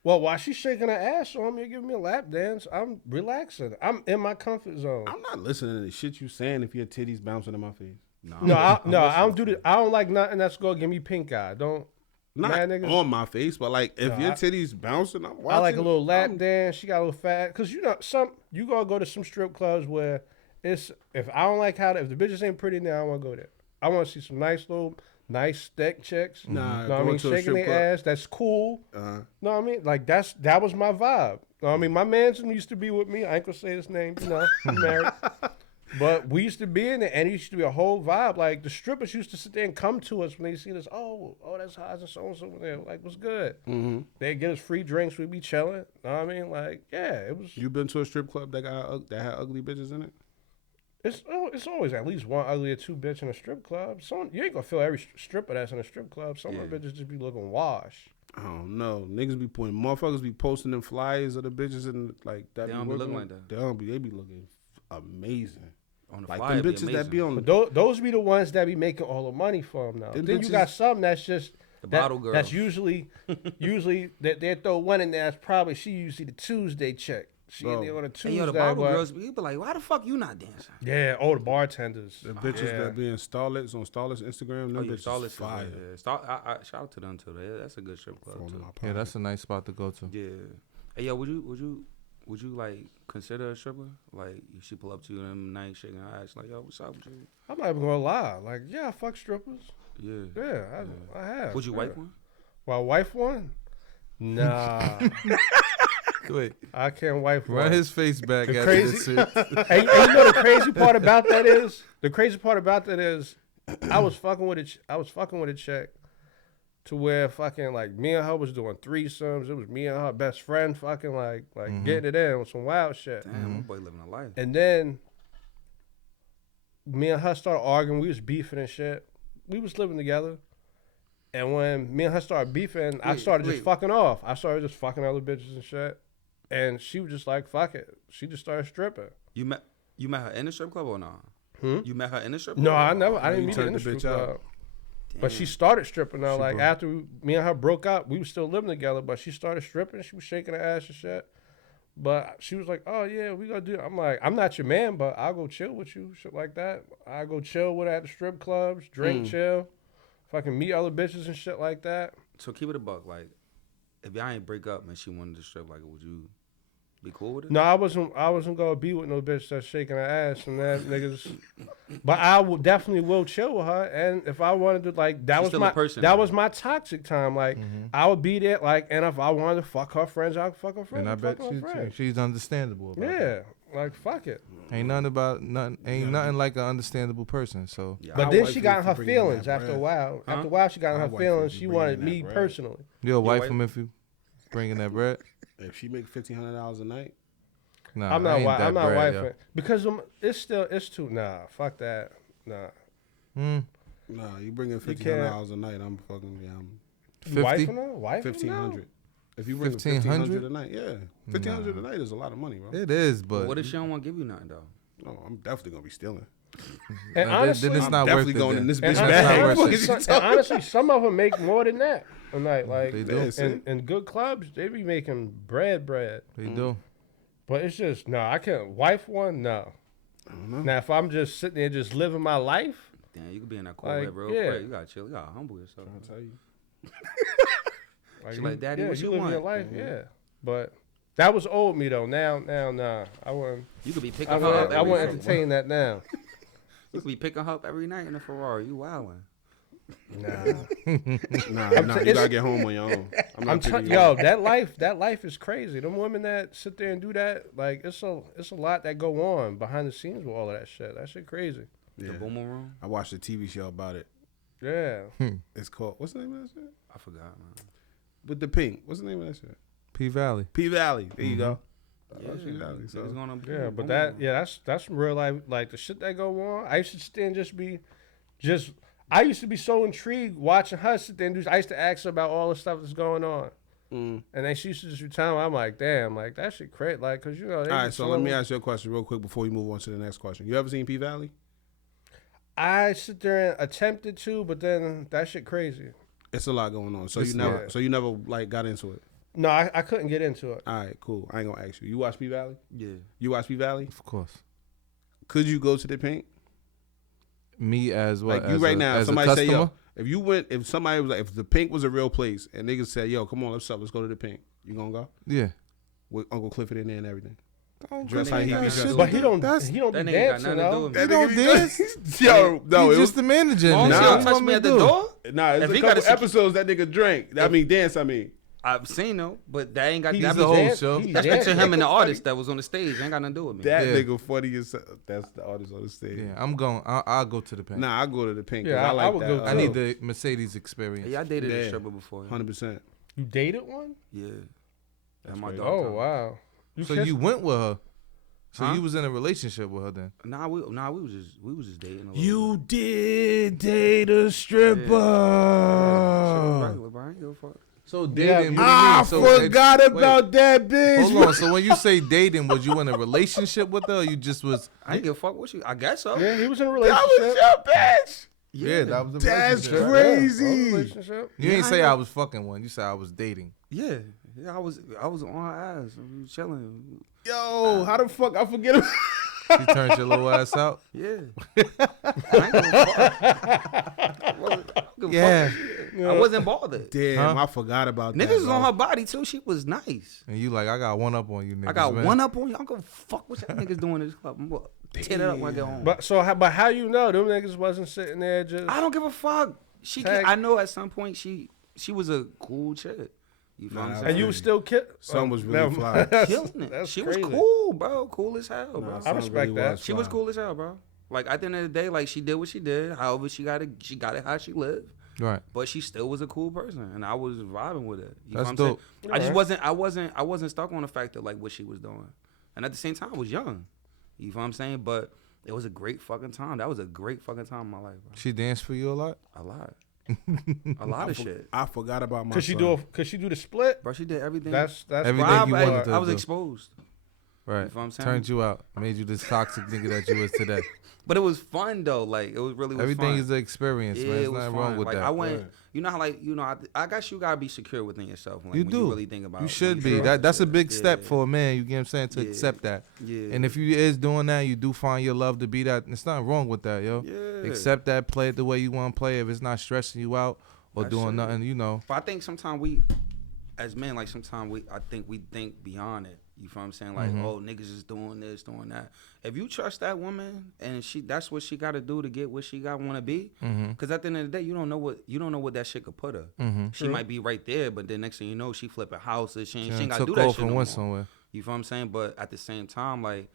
Well, while she's shaking her ass on me and giving me a lap dance, I'm relaxing. I'm in my comfort zone. I'm not listening to the shit you saying if your titties bouncing in my face. No, I don't do this. I don't like nothing that's gonna give me pink eye. Don't. Not Mad niggas? on my face, but like if No, your I- titties bouncing, I'm watching. I like a little lap I'm- dance. She got a little fat. Cause you know you gonna go to some strip clubs where it's if I don't like if the bitches ain't pretty, then I don't wanna go there. I wanna see some nice thick chicks. Nah, know what I going mean? to a Shaking strip their club. ass. That's cool. Uh, Know what I mean? Like that was my vibe. Know what I mean? My man used to be with me. I ain't gonna say his name, you know, he's married. But we used to be in there, and it used to be a whole vibe. Like the strippers used to sit there and come to us when they see us. Oh, that's Haas and so and so there. Like, what's good? mm-hmm. They'd get us free drinks. We'd be chilling. Know what I mean? Like, yeah, it was. You been to a strip club that had ugly bitches in it? It's always at least one ugly or two bitch in a strip club. You ain't gonna feel every stripper that's in a strip club. Some of the bitches just be looking washed. I don't know. Niggas be motherfuckers be posting them flyers of the bitches and like that. They be don't be working looking with- like that. They be looking amazing. on the Like flyer, them it'd bitches be that be amazing. on But those be the ones that be making all the money for them now. Them Then you bitches- got some that's just The bottle girl. That's usually that they throw one in there. That's probably she usually the Tuesday check. She in Bro. there on a And Tuesday. yo, the bottle but- girls, you be like, why the fuck you not dancing? Yeah, the bartenders. The bitches yeah. that be in Starlets on Starlets Instagram, them Oh, yeah, bitches Starlets, fire. yeah. Shout out to them too. That's a good strip club Phone in too. my Yeah, pocket. that's a nice spot to go to. Yeah. Hey, yo, would you like consider a stripper? Like, if she pull up to you them night shaking her ass, like, yo, what's up with you? I'm not even gonna lie. Like, yeah, I fuck strippers. Yeah. Yeah, I have. Would you yeah. wife one? My wife one? Nah, Wait, I can't wife one. run his face back The after crazy- this shit. And you know the crazy part about that is I was fucking with a chick to where fucking like me and her was doing threesomes. It was me and her best friend fucking like getting it in with some wild shit. Damn, my boy living a life. And then me and her started arguing. We was beefing and shit. We was living together. And when me and her started beefing, I started just fucking off. I started just fucking other bitches and shit. And she was just like, fuck it. She just started stripping. You met her in the strip club or not? Hmm? You met her in the strip No, club? I didn't you meet her in turned the the strip bitch out. club. But she started stripping now. She Like broke. after me and her broke up, we were still living together. But she started stripping. She was shaking her ass and shit. But she was like, "Oh yeah, we gonna do it." I'm like, "I'm not your man, but I'll go chill with you, shit like that. I go chill with her at the strip clubs, drink, chill, fucking meet other bitches and shit like that." So keep it a buck. Like, if y'all ain't break up and she wanted to strip, like, would you be cool with it? No, I wasn't gonna be with no bitch that's shaking her ass and that niggas. But I will definitely will chill with her, and if I wanted to, like, that She's was still a my person, that though. was my toxic time. Like, I would be there, like, and if I wanted to fuck her friends, I'd fuck her friends. And I I'd bet fuck her friends. she's understandable about that. Yeah, like fuck it. Ain't nothing like an understandable person. So Yeah. But Our then wife she got in used her to bring in that feelings after a bread. while. Huh? After a while, she got in Our her wife feelings. used to She bring wanted in that me bread. personally. you'll wife wife- him if you bringing that bread. If she make $1,500 a night, Nah, I'm I not. ain't that I'm not bread, wifing because it's too. Nah, fuck that. Nah. yo. nah, you bring in can't- $1,500 a night, I'm fucking I'm You 50? wifing her? Wifing her? 1,500. If you bring 1,500 $1,500 a night, yeah, $1,500 a night is a lot of money, bro. It is, but What if she don't want to give you nothing though? No, I'm definitely gonna be stealing. And Then honestly, it's I'm not definitely worth it going then. in this and bitch That's bag. not worth What it. is you and talking- honestly, some of them make more than that a night. Like They do. Yeah, see? in good clubs, they be making bread. They do. But it's just no, I can't. Wife one, no. I don't know. Now if I'm just sitting there just living my life, Damn, you could be in that Corvette Like, real yeah. quick. You gotta chill. You gotta humble yourself. I'll tell you. She like, "Daddy, what you live want?" your life, yeah. But that was old me though. Now, nah. I wouldn't. You could be picking I her up. wouldn't, I every wouldn't night. entertain that now. You could be picking her up every night in a Ferrari. You wildin'. Nah. Nah, you gotta get home on your own. I'm not picking you Yo, up. that life is crazy. Them women that sit there and do that, like it's a lot that go on behind the scenes with all of that shit. That shit crazy. Yeah. The Boomer Room. I watched a TV show about it. Yeah. It's called, what's the name of that shit? I forgot, man. With the pink. What's the name of that shit? P Valley. P Valley. There you go. I Yeah, love P Valley. niggas So. gonna be Yeah, but Boomer that Room. that's some real life, like the shit that go on. I used to stand just I used to be so intrigued watching her sit there and do. I used to ask her about all the stuff that's going on, Mm. and then she used to just be telling me, I'm like, damn, like that shit crazy, like because All right, so let me ask you a question real quick before we move on to the next question. You ever seen P Valley? I sit there and attempted to, but then that shit crazy. It's a lot going on. So It's- you never like got into it. No, I couldn't get into it. All right, cool. I ain't gonna ask you. You watch P Valley? Yeah. You watch P Valley? Of course. Could you go to the pink? Me as what? Like you as right a, now, as somebody a say, customer? yo, if somebody was like, if the pink was a real place and niggas said, yo, come on, let's go to the pink. You gonna go? Yeah. With Uncle Clifford in there and everything. Dress how he be dressed. But he don't That's- be That nigga got dancing nothing to do though. with He me. don't dance. Yo, no, He's it was just the manager. Long in as there. you Nah. don't touch me at the door. Nah, it's If a he couple got a episodes that nigga drank. I mean, dance. I mean, I've seen him, but that ain't got He's that the be- whole dance- show. he That's dance- between him and the artist that was on the stage. Ain't got nothing to do with me. that Yeah. nigga funny as that's the artist on the stage. Yeah, I'm going. I'll go to the pink. Nah, I go to the pink. 'cause Yeah, I I like would that. go I too. need the Mercedes experience. Yeah, I dated a Yeah. stripper before. 100%. You dated one? Yeah. That's And my crazy. dog. Oh Tom. wow. So kissed- you went with her. So Huh? you was in a relationship with her then. Nah, we was just dating. A little You bit. did date a stripper. Yeah, shit was regular, bro. I ain't give a fuck. So Yeah, dating. what do you I mean? So forgot wait, about that bitch. Hold on. So when you say dating, was you in a relationship with her? Or you just was. I ain't give a fuck what you. I guess so. Yeah, he was in a That relationship. was your bitch. Yeah, that was a That's relationship. crazy. Yeah, relationship. You Yeah, ain't I say know. I was fucking one. You said I was dating. Yeah. I was on her ass. We was chilling. Yo, how the fuck I forget about She turned your little ass out. Yeah. I ain't give a fuck. I wasn't- Yeah. I wasn't bothered. Damn, Huh? I forgot about that. Niggas was bro. on her body too. She was nice. And you like, I got one up on you, niggas. I got man. one up on you. I'm gonna fuck what y'all niggas doing in this club. I'm gonna tear it up when I get home. But how you know them niggas wasn't sitting there just? I don't give a fuck. Tag. I know at some point she was a cool chick. You feel Nah, what I'm that saying? And you was still Some was really fly. killing it. That's She crazy. was cool, bro. Cool as hell, bro. Nah, I some respect that. She was cool as hell, bro. Like at the end of the day, like she did what she did. However, she got it how she lived. Right. But she still was a cool person, and I was vibing with it. You know That's what I'm dope. saying? I just wasn't stuck on the fact of like what she was doing, and at the same time, I was young. You know what I'm saying? But it was a great fucking time. That was a great fucking time in my life, bro. She danced for you a lot. A lot, a lot of shit. I forgot about my. Could she do the split? Bro, she did everything. That's Everything Bro, you I, wanted to I was do. exposed, Right. You know what I'm saying? Turned you out. Made you this toxic nigga that you was today. but it was fun though. Like it was really was Everything fun. is an experience, Yeah, man. There's it was nothing fun. wrong with like that. I went, you know how like I guess you gotta be secure within yourself. Like, You when do. You really think about. You when should feel be. That's a shit. big step Yeah. for a man. You get what I'm saying? To Yeah. accept that. Yeah. And if you is doing that, you do find your love to be that. There's nothing wrong with that, yo. Yeah. Accept that. Play it the way you want to play. If it's not stressing you out or That's doing it. nothing, you know. But I think sometimes we, as men, like sometimes I think we think beyond it. You feel what I'm saying? Like, oh, niggas is doing this, doing that. If you trust that woman and that's what she got to do to get what she got want to be. Because at the end of the day, you don't know what that shit could put her. She might be right there, but then next thing you know, she flipping houses. She ain't got to took do that off shit and no went more. somewhere. You feel what I'm saying? But at the same time, like,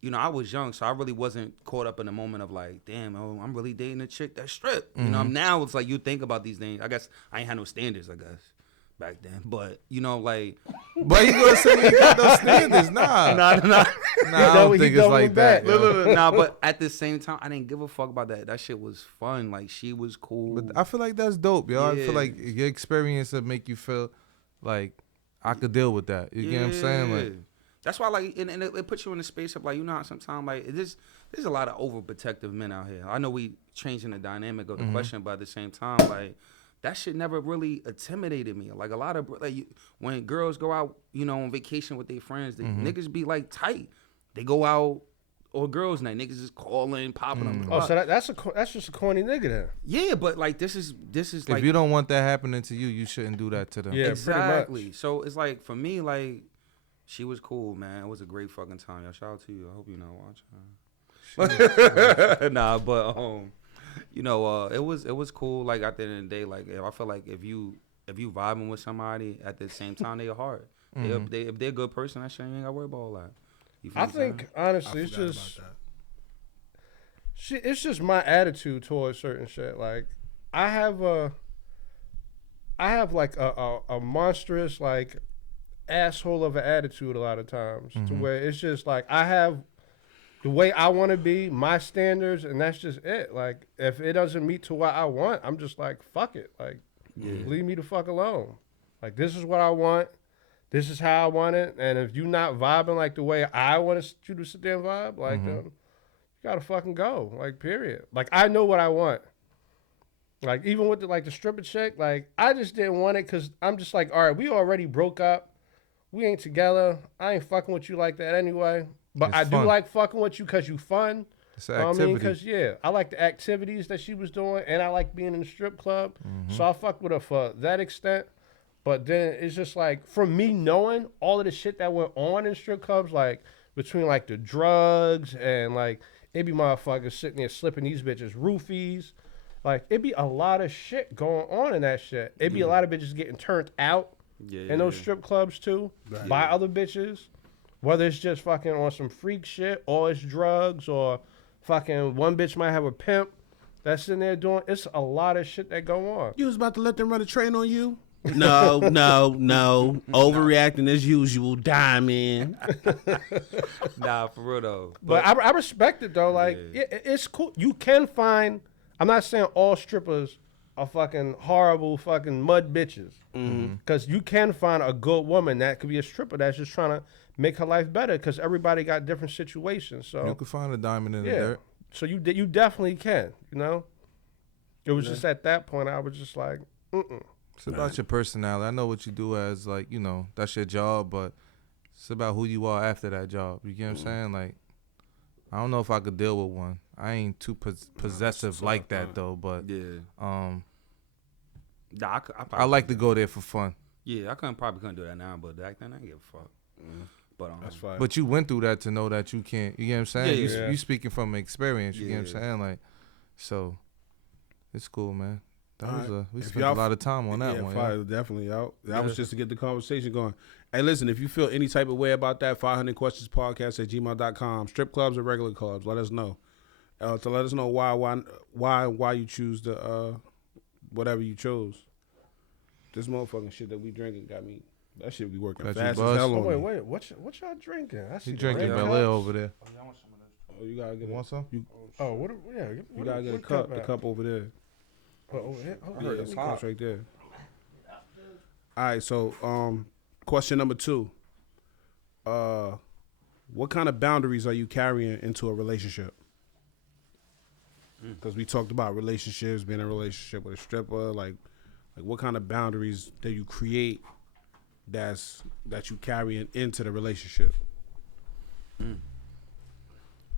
you know, I was young, so I really wasn't caught up in the moment of like, damn, oh, I'm really dating a chick that strip. You know, now it's like you think about these things. I guess I ain't had no standards, I guess, back then. But, you know, like, But you gonna say you got those standards? Nah. nah. Nah, I don't think it's like that. yo. Nah, but at the same time, I didn't give a fuck about that. That shit was fun. Like, she was cool. But I feel like that's dope, yo. I Yeah. feel like your experience will make you feel like I could deal with that. You get what I'm saying? Like, That's why, like, and it puts you in the space of, like, you know how sometimes, like, there's a lot of overprotective men out here. I know we changing the dynamic of the question, but at the same time, like, that shit never really intimidated me. Like, a lot of, like, when girls go out, you know, on vacation with their friends, the niggas be, like, tight. They go out, or girls' night, niggas is calling, popping them. Oh, so that's just a corny nigga then. Yeah, but, like, this is like. If you don't want that happening to you, you shouldn't do that to them. Yeah, exactly. pretty much. So it's like, for me, like, she was cool, man. It was a great fucking time. Yo, shout out to you. I hope you know watching. Nah, but you know, it was cool. Like, at the end of the day, like, I feel like if you vibing with somebody at the same time, they are hard. If they're a good person, that shit you ain't gotta worry about all that. You feel I what I'm saying? think honestly, it's just my attitude towards certain shit. Like, I have like a monstrous, like, asshole of an attitude a lot of times, to where it's just like I have the way I want to be, my standards, and that's just it. Like, if it doesn't meet to what I want, I'm just like, fuck it. Like, leave me the fuck alone. Like, this is what I want. This is how I want it. And if you not vibing like the way I want you to sit there and vibe, like, you gotta fucking go. Like, period. Like, I know what I want. Like, even with the stripper chick, like, I just didn't want it because I'm just like, all right, we already broke up. We ain't together. I ain't fucking with you like that anyway. But It's I fun. do like fucking with you because you fun. It's an I mean, activity. because, yeah, I like the activities that she was doing, and I like being in the strip club. So I fuck with her for that extent. But then it's just like, from me knowing all of the shit that went on in strip clubs, like, between, like, the drugs and, like, it be motherfuckers sitting there slipping these bitches roofies. Like, it be a lot of shit going on in that shit. It be a lot of bitches getting turned out in those strip clubs, too, by other bitches. Whether it's just fucking on some freak shit, or it's drugs, or fucking one bitch might have a pimp that's in there doing. It's a lot of shit that go on. You was about to let them run a train on you? No. Overreacting as usual, diamond. Nah, for real though. But I respect it though. Like, it's cool. You can find. I'm not saying all strippers are fucking horrible fucking mud bitches. Because you can find a good woman that could be a stripper that's just trying to make her life better. Because everybody got different situations. So You can find a diamond in the yeah. dirt. So you definitely can. You know. It was just at that point I was just like, It's about your personality. I know what you do as, like, you know, that's your job, but it's about who you are after that job. You get what I'm saying? Like, I don't know if I could deal with one. I ain't too possessive like that though, but Yeah. Nah, I like to go there for fun. Yeah, I couldn't do that now, but back then I didn't give a fuck. But That's fine. But you went through that to know that you can't. You get what I'm saying? Yeah, yeah. You speaking from experience. You get what I'm Yeah. saying? Like, so it's cool, man. That All was right. we If spent y'all- a lot of time on that yeah, one. fire, definitely out. That was just to get the conversation going. Hey, listen, if you feel any type of way about that, 500 questions podcast at gmail.com. Strip clubs or regular clubs, let us know. To let us know why you choose the whatever you chose. This motherfucking shit that we drinking got me. That shit be working Got you fast as buzzed? hell oh on wait, me. wait, what y'all drinking? I see You the drinking red Bel Air cups. over there? Oh, you gotta get You want some? Oh, what? Yeah, You gotta get a cup. The cup over there. Oh, over here. Oh, Yeah, let it's me hot right there. All right, so question number 2. What kind of boundaries are you carrying into a relationship? Because we talked about relationships, being in a relationship with a stripper, like what kind of boundaries do you create that you carrying into the relationship?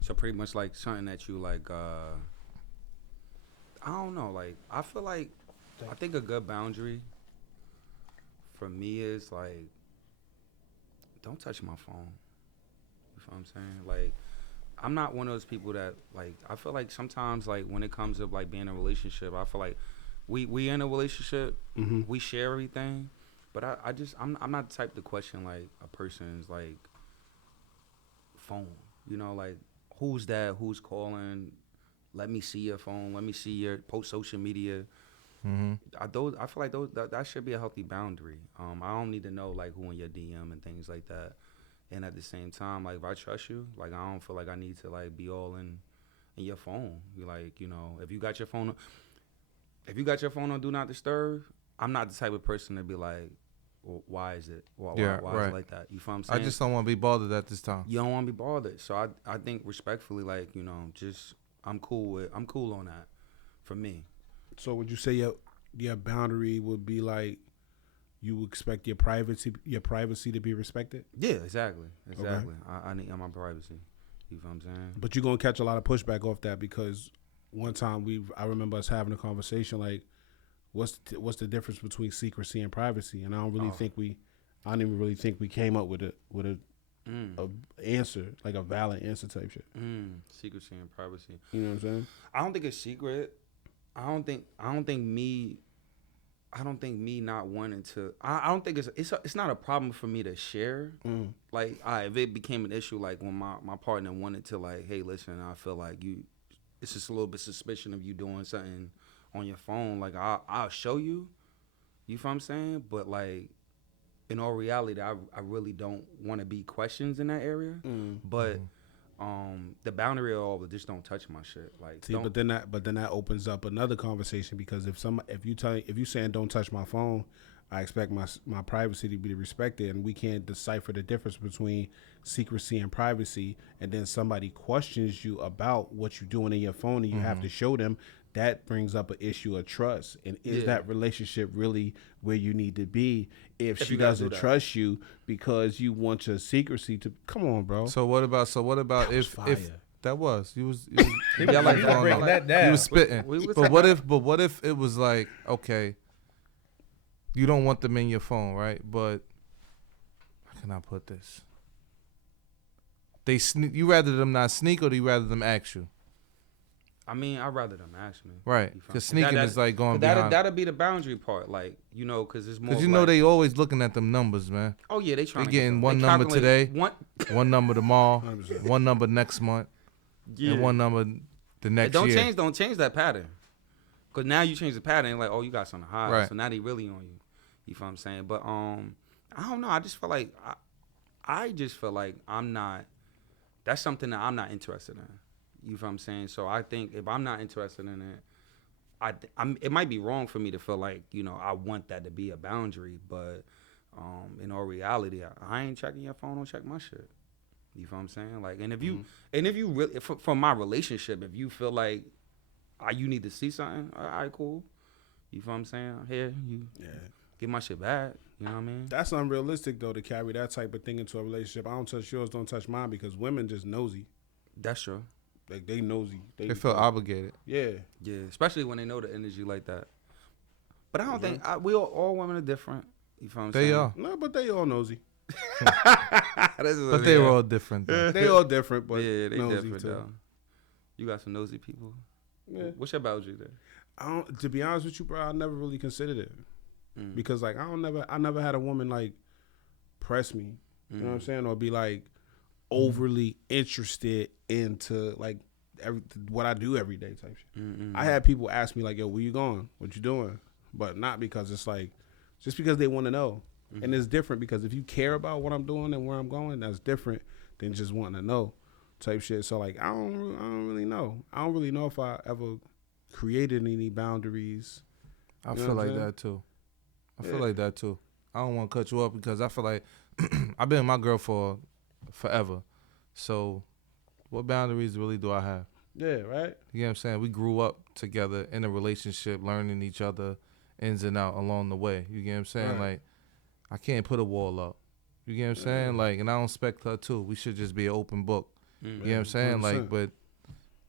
So pretty much like something that you like. I don't know. Like I feel like I think a good boundary for me is like, don't touch my phone. You feel what I'm saying? Like, I'm not one of those people that like. I feel like sometimes like when it comes to like being in a relationship, I feel like we in a relationship, we share everything, but I'm not the type to question like a person's like phone. You know, like who's that? Who's calling? Let me see your phone. Let me see your post social media. I feel like that should be a healthy boundary. I don't need to know like who in your DM and things like that. And at the same time, like if I trust you, like I don't feel like I need to like be all in your phone. You like, you know, if you got your phone on Do Not Disturb, I'm not the type of person to be like, why is it? Why is right. it like that? You feel what I'm I saying? just don't want to be bothered at this time. You don't want to be bothered. So I think respectfully, like, you know, just I'm cool on that for me. So would you say your boundary would be like you expect your privacy to be respected? Yeah, exactly. I need my privacy. You feel what I'm saying? But you're gonna catch a lot of pushback off that because one time I remember us having a conversation like, what's the difference between secrecy and privacy? And I don't even really think we came up with a answer, like a valid answer type shit. Secrecy and privacy. You know what I'm saying? I don't think it's secret. I don't think me not wanting to. I don't think it's not a problem for me to share. Like, if it became an issue, like when my partner wanted to, like, hey, listen, I feel like it's just a little bit suspicion of you doing something on your phone. Like, I'll show you. You feel what I'm saying? But like, in all reality, I really don't want to be questions in that area. But the boundary of all, but just don't touch my shit. Like, see, but then that opens up another conversation because if you saying don't touch my phone, I expect my privacy to be respected, and we can't decipher the difference between secrecy and privacy. And then somebody questions you about what you're doing in your phone, and you have to show them. That brings up an issue of trust. And is that relationship really where you need to be if she doesn't trust you because you want your secrecy to come on, bro? So what about if that was you was Yeah, like breaking that down. you was spitting. We was But what if it was like, okay, you don't want them in your phone, right? But how can I put this? They you rather them not sneak, or do you rather them ask you? I mean, I'd rather them ask me. Right, because sneaking is like going behind. That'll be the boundary part, like, you know, because it's more. Because you know they always looking at them numbers, man. Oh yeah, they trying. They to getting one number today, one number tomorrow, 100%. one number next month, and one number the next year. Don't change that pattern. Because now you change the pattern, like, oh, you got something to hide, Right. so now they really on you. You feel what I'm saying? But I don't know. I just feel like I just feel like I'm not. That's something that I'm not interested in. You feel what I'm saying? So I think if I'm not interested in it, it might be wrong for me to feel like, you know, I want that to be a boundary. But in all reality, I ain't checking your phone. Don't check my shit. You feel what I'm saying? Like, and if you really from my relationship, if you feel like you need to see something, all right, cool. You feel what I'm saying? Here, you get my shit back. You know what I mean? That's unrealistic though to carry that type of thing into a relationship. I don't touch yours, don't touch mine, because women just nosy. That's true. Like, they nosy. They feel obligated. Yeah. Yeah, especially when they know the energy like that. But I don't think we all women are different. You feel what I'm saying? They are. No, but they all nosy. But they were all different, though. They all different, but yeah, they nosy different too. though. You got some nosy people. Yeah. What's your boundary there? To be honest with you, bro, I never really considered it because, like, I never had a woman like press me. You know what I'm saying, or be like overly interested into like what I do every day type shit. I had people ask me like, "Yo, where you going? What you doing?" But not because it's like, just because they want to know. And it's different because if you care about what I'm doing and where I'm going, that's different than just wanting to know type shit. So like, I don't really know. I don't really know if I ever created any boundaries. I feel like that too. I feel like that too. I don't want to cut you off because I feel like I've been with my girl for forever. So what boundaries really do I have? Yeah, right? You know what I'm saying? We grew up together in a relationship, learning each other ins and out along the way. You get what I'm saying? Right. Like, I can't put a wall up. You get what I'm saying? Like, and I don't expect her to. We should just be an open book. You get what I'm saying? 100%. Like,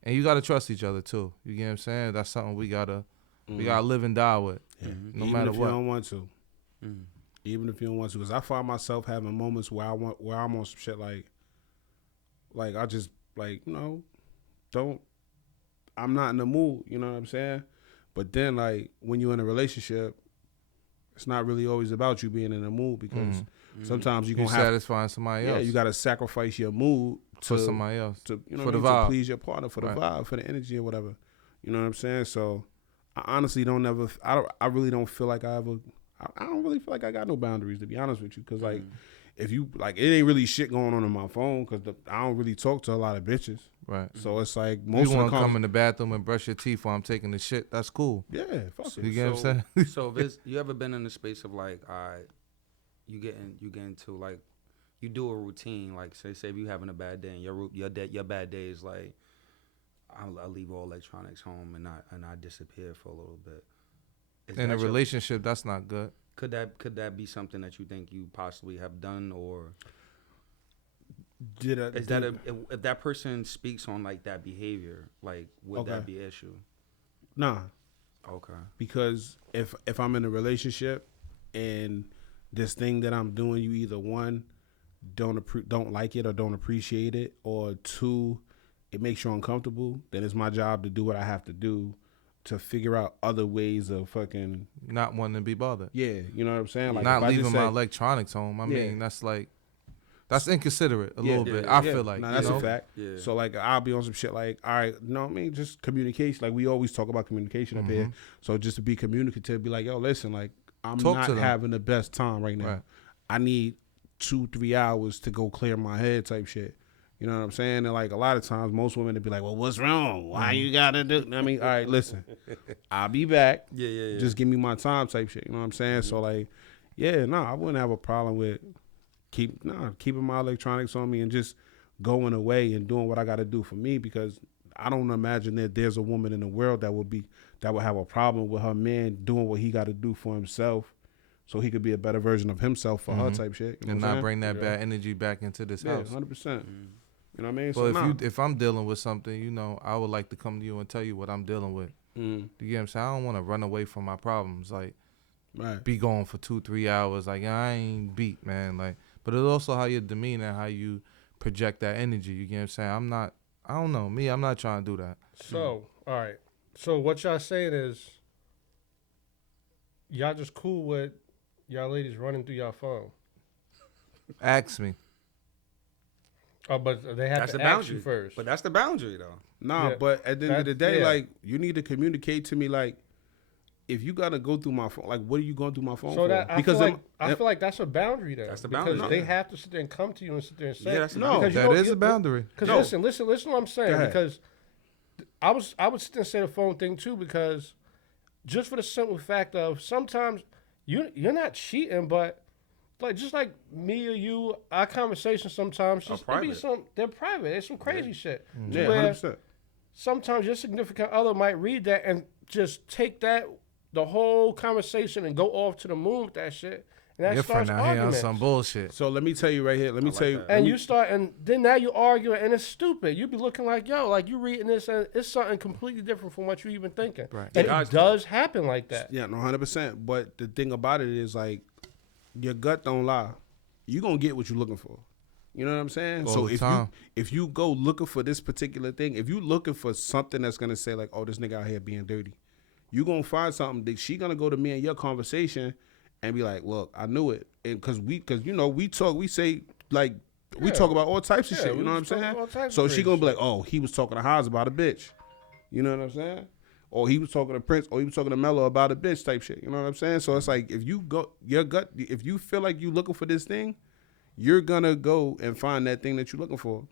and you gotta trust each other too. You get what I'm saying? That's something we gotta live and die with. Yeah. No Even matter if what. you don't want to. Even if you don't want to, because I find myself having moments where I'm on some shit like I just like, you know, I'm not in the mood. You know what I'm saying? But then like when you're in a relationship, it's not really always about you being in the mood because sometimes you're You gonna have satisfying somebody else. you got to sacrifice your mood for somebody else. to, you know, For the what I mean, vibe. to please your partner, for the vibe, for the energy or whatever. You know what I'm saying? So I honestly don't ever. I really don't feel like I ever. I don't really feel like I got no boundaries, to be honest with you, because like if you like, it ain't really shit going on my phone because I don't really talk to a lot of bitches. Right. So it's like You most of want the to come in the bathroom and brush your teeth while I'm taking the shit? That's cool. yeah, fuck it. You get what I'm saying? So if you ever been in the space of like, all right, you get into like you do a routine. Like say if you having a bad day and your bad day is like I'll leave all electronics home and I disappear for a little bit. In a relationship, that's not good. Could that be something that you think you possibly have done, or if that person speaks on like that behavior, like would that be an issue? Nah. Okay. Because if I'm in a relationship and this thing that I'm doing, you either one don't like it or don't appreciate it, or two, it makes you uncomfortable, then it's my job to do what I have to do to figure out other ways of fucking not wanting to be bothered. Yeah, you know what I'm saying? Like not leaving my electronics home. I mean, that's inconsiderate a little bit. I feel like that's a fact. Yeah. So like I'll be on some shit like, all right, you know what I mean? Just communication. Like we always talk about communication up here. So just to be communicative, be like, yo, listen, like I'm not having the best time right now. Right. I need 2-3 hours to go clear my head type shit. You know what I'm saying? And like a lot of times, most women would be like, well, what's wrong? Why you gotta do? I mean, all right, listen, I'll be back. Yeah. Just give me my time type shit. You know what I'm saying? So like, I wouldn't have a problem with keeping my electronics on me and just going away and doing what I got to do for me, because I don't imagine that there's a woman in the world that would have a problem with her man doing what he got to do for himself, so he could be a better version of himself for her type shit. You know and not bring that bad energy back into this house. 100%. You know what I mean? Well, so if I'm dealing with something, you know, I would like to come to you and tell you what I'm dealing with. You get what I'm saying? I don't want to run away from my problems. Like, be gone for 2-3 hours. Like, I ain't beat, man. Like, but it's also how your demeanor, how you project that energy. You get what I'm saying? I don't know. I'm not trying to do that. So, all right. So what y'all saying is y'all just cool with y'all ladies running through y'all phone? Ask me. Oh, but they have to ask you first. But that's the boundary, though. Nah, but at the end of the day, like, you need to communicate to me, like, if you gotta go through my phone, like, what are you going through my phone for? I feel like that's a boundary there. That's the boundary. Because they have to sit there and come to you and sit there and say, that is a boundary. Because listen what I'm saying. Because I would sit there and say the phone thing too, because just for the simple fact of sometimes you're not cheating, but like just like me or you, our conversations sometimes they're private. It's some crazy shit. Yeah, 100%. Sometimes your significant other might read that and just take the whole conversation and go off to the moon with that shit. And that starts arguments. Some bullshit. So let me tell you right here. And you start, and then now you arguing, and it's stupid. You be looking like, yo, like you reading this, and it's something completely different from what you even thinking. Right. And it does happen like that. Yeah, no, 100%. But the thing about it is, like, your gut don't lie. You gonna get what you're looking for. You know what I'm saying? All the time. if you go looking for this particular thing, if you looking for something that's gonna say like, oh, this nigga out here being dirty, you gonna find something that she gonna go to me in your conversation and be like, look, I knew it, and because we talk about all types of shit. You know what I'm saying? So she gonna be like, oh, he was talking to Haas about a bitch. You know what I'm saying? Or he was talking to Prince, or he was talking to Mello about a bitch type shit. You know what I'm saying? So it's like, if you go your gut, if you feel like you looking for this thing, you're gonna go and find that thing that you're looking for.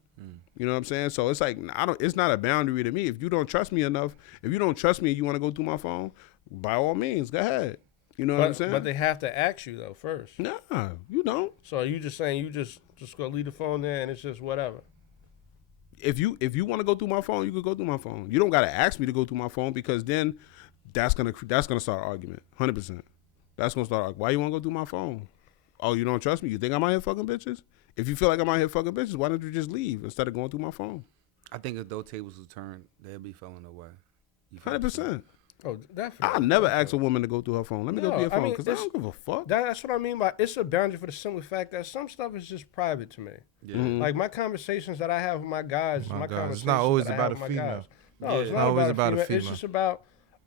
You know what I'm saying? So it's like, it's not a boundary to me. If you don't trust me enough, if you don't trust me and you want to go through my phone, by all means, go ahead. You know what I'm saying? But they have to ask you though first. Nah, you don't. So are you just saying you just gonna leave the phone there and it's just whatever? If you want to go through my phone, you could go through my phone. You don't gotta ask me to go through my phone, because then that's gonna start an argument. 100%. That's gonna start. Why you want to go through my phone? Oh, you don't trust me? You think I'm out here fucking bitches? If you feel like I'm out here fucking bitches, why don't you just leave instead of going through my phone? I think if those tables would turn, they'd be falling away. 100%. Oh, definitely. I'll never ask a woman to go through her phone. Let me go through your phone, because I don't give a fuck. That's what I mean by it's a boundary for the simple fact that some stuff is just private to me. Yeah. Like my conversations that I have with my guys, it's not always about a female. No, it's not always about a female. It's just about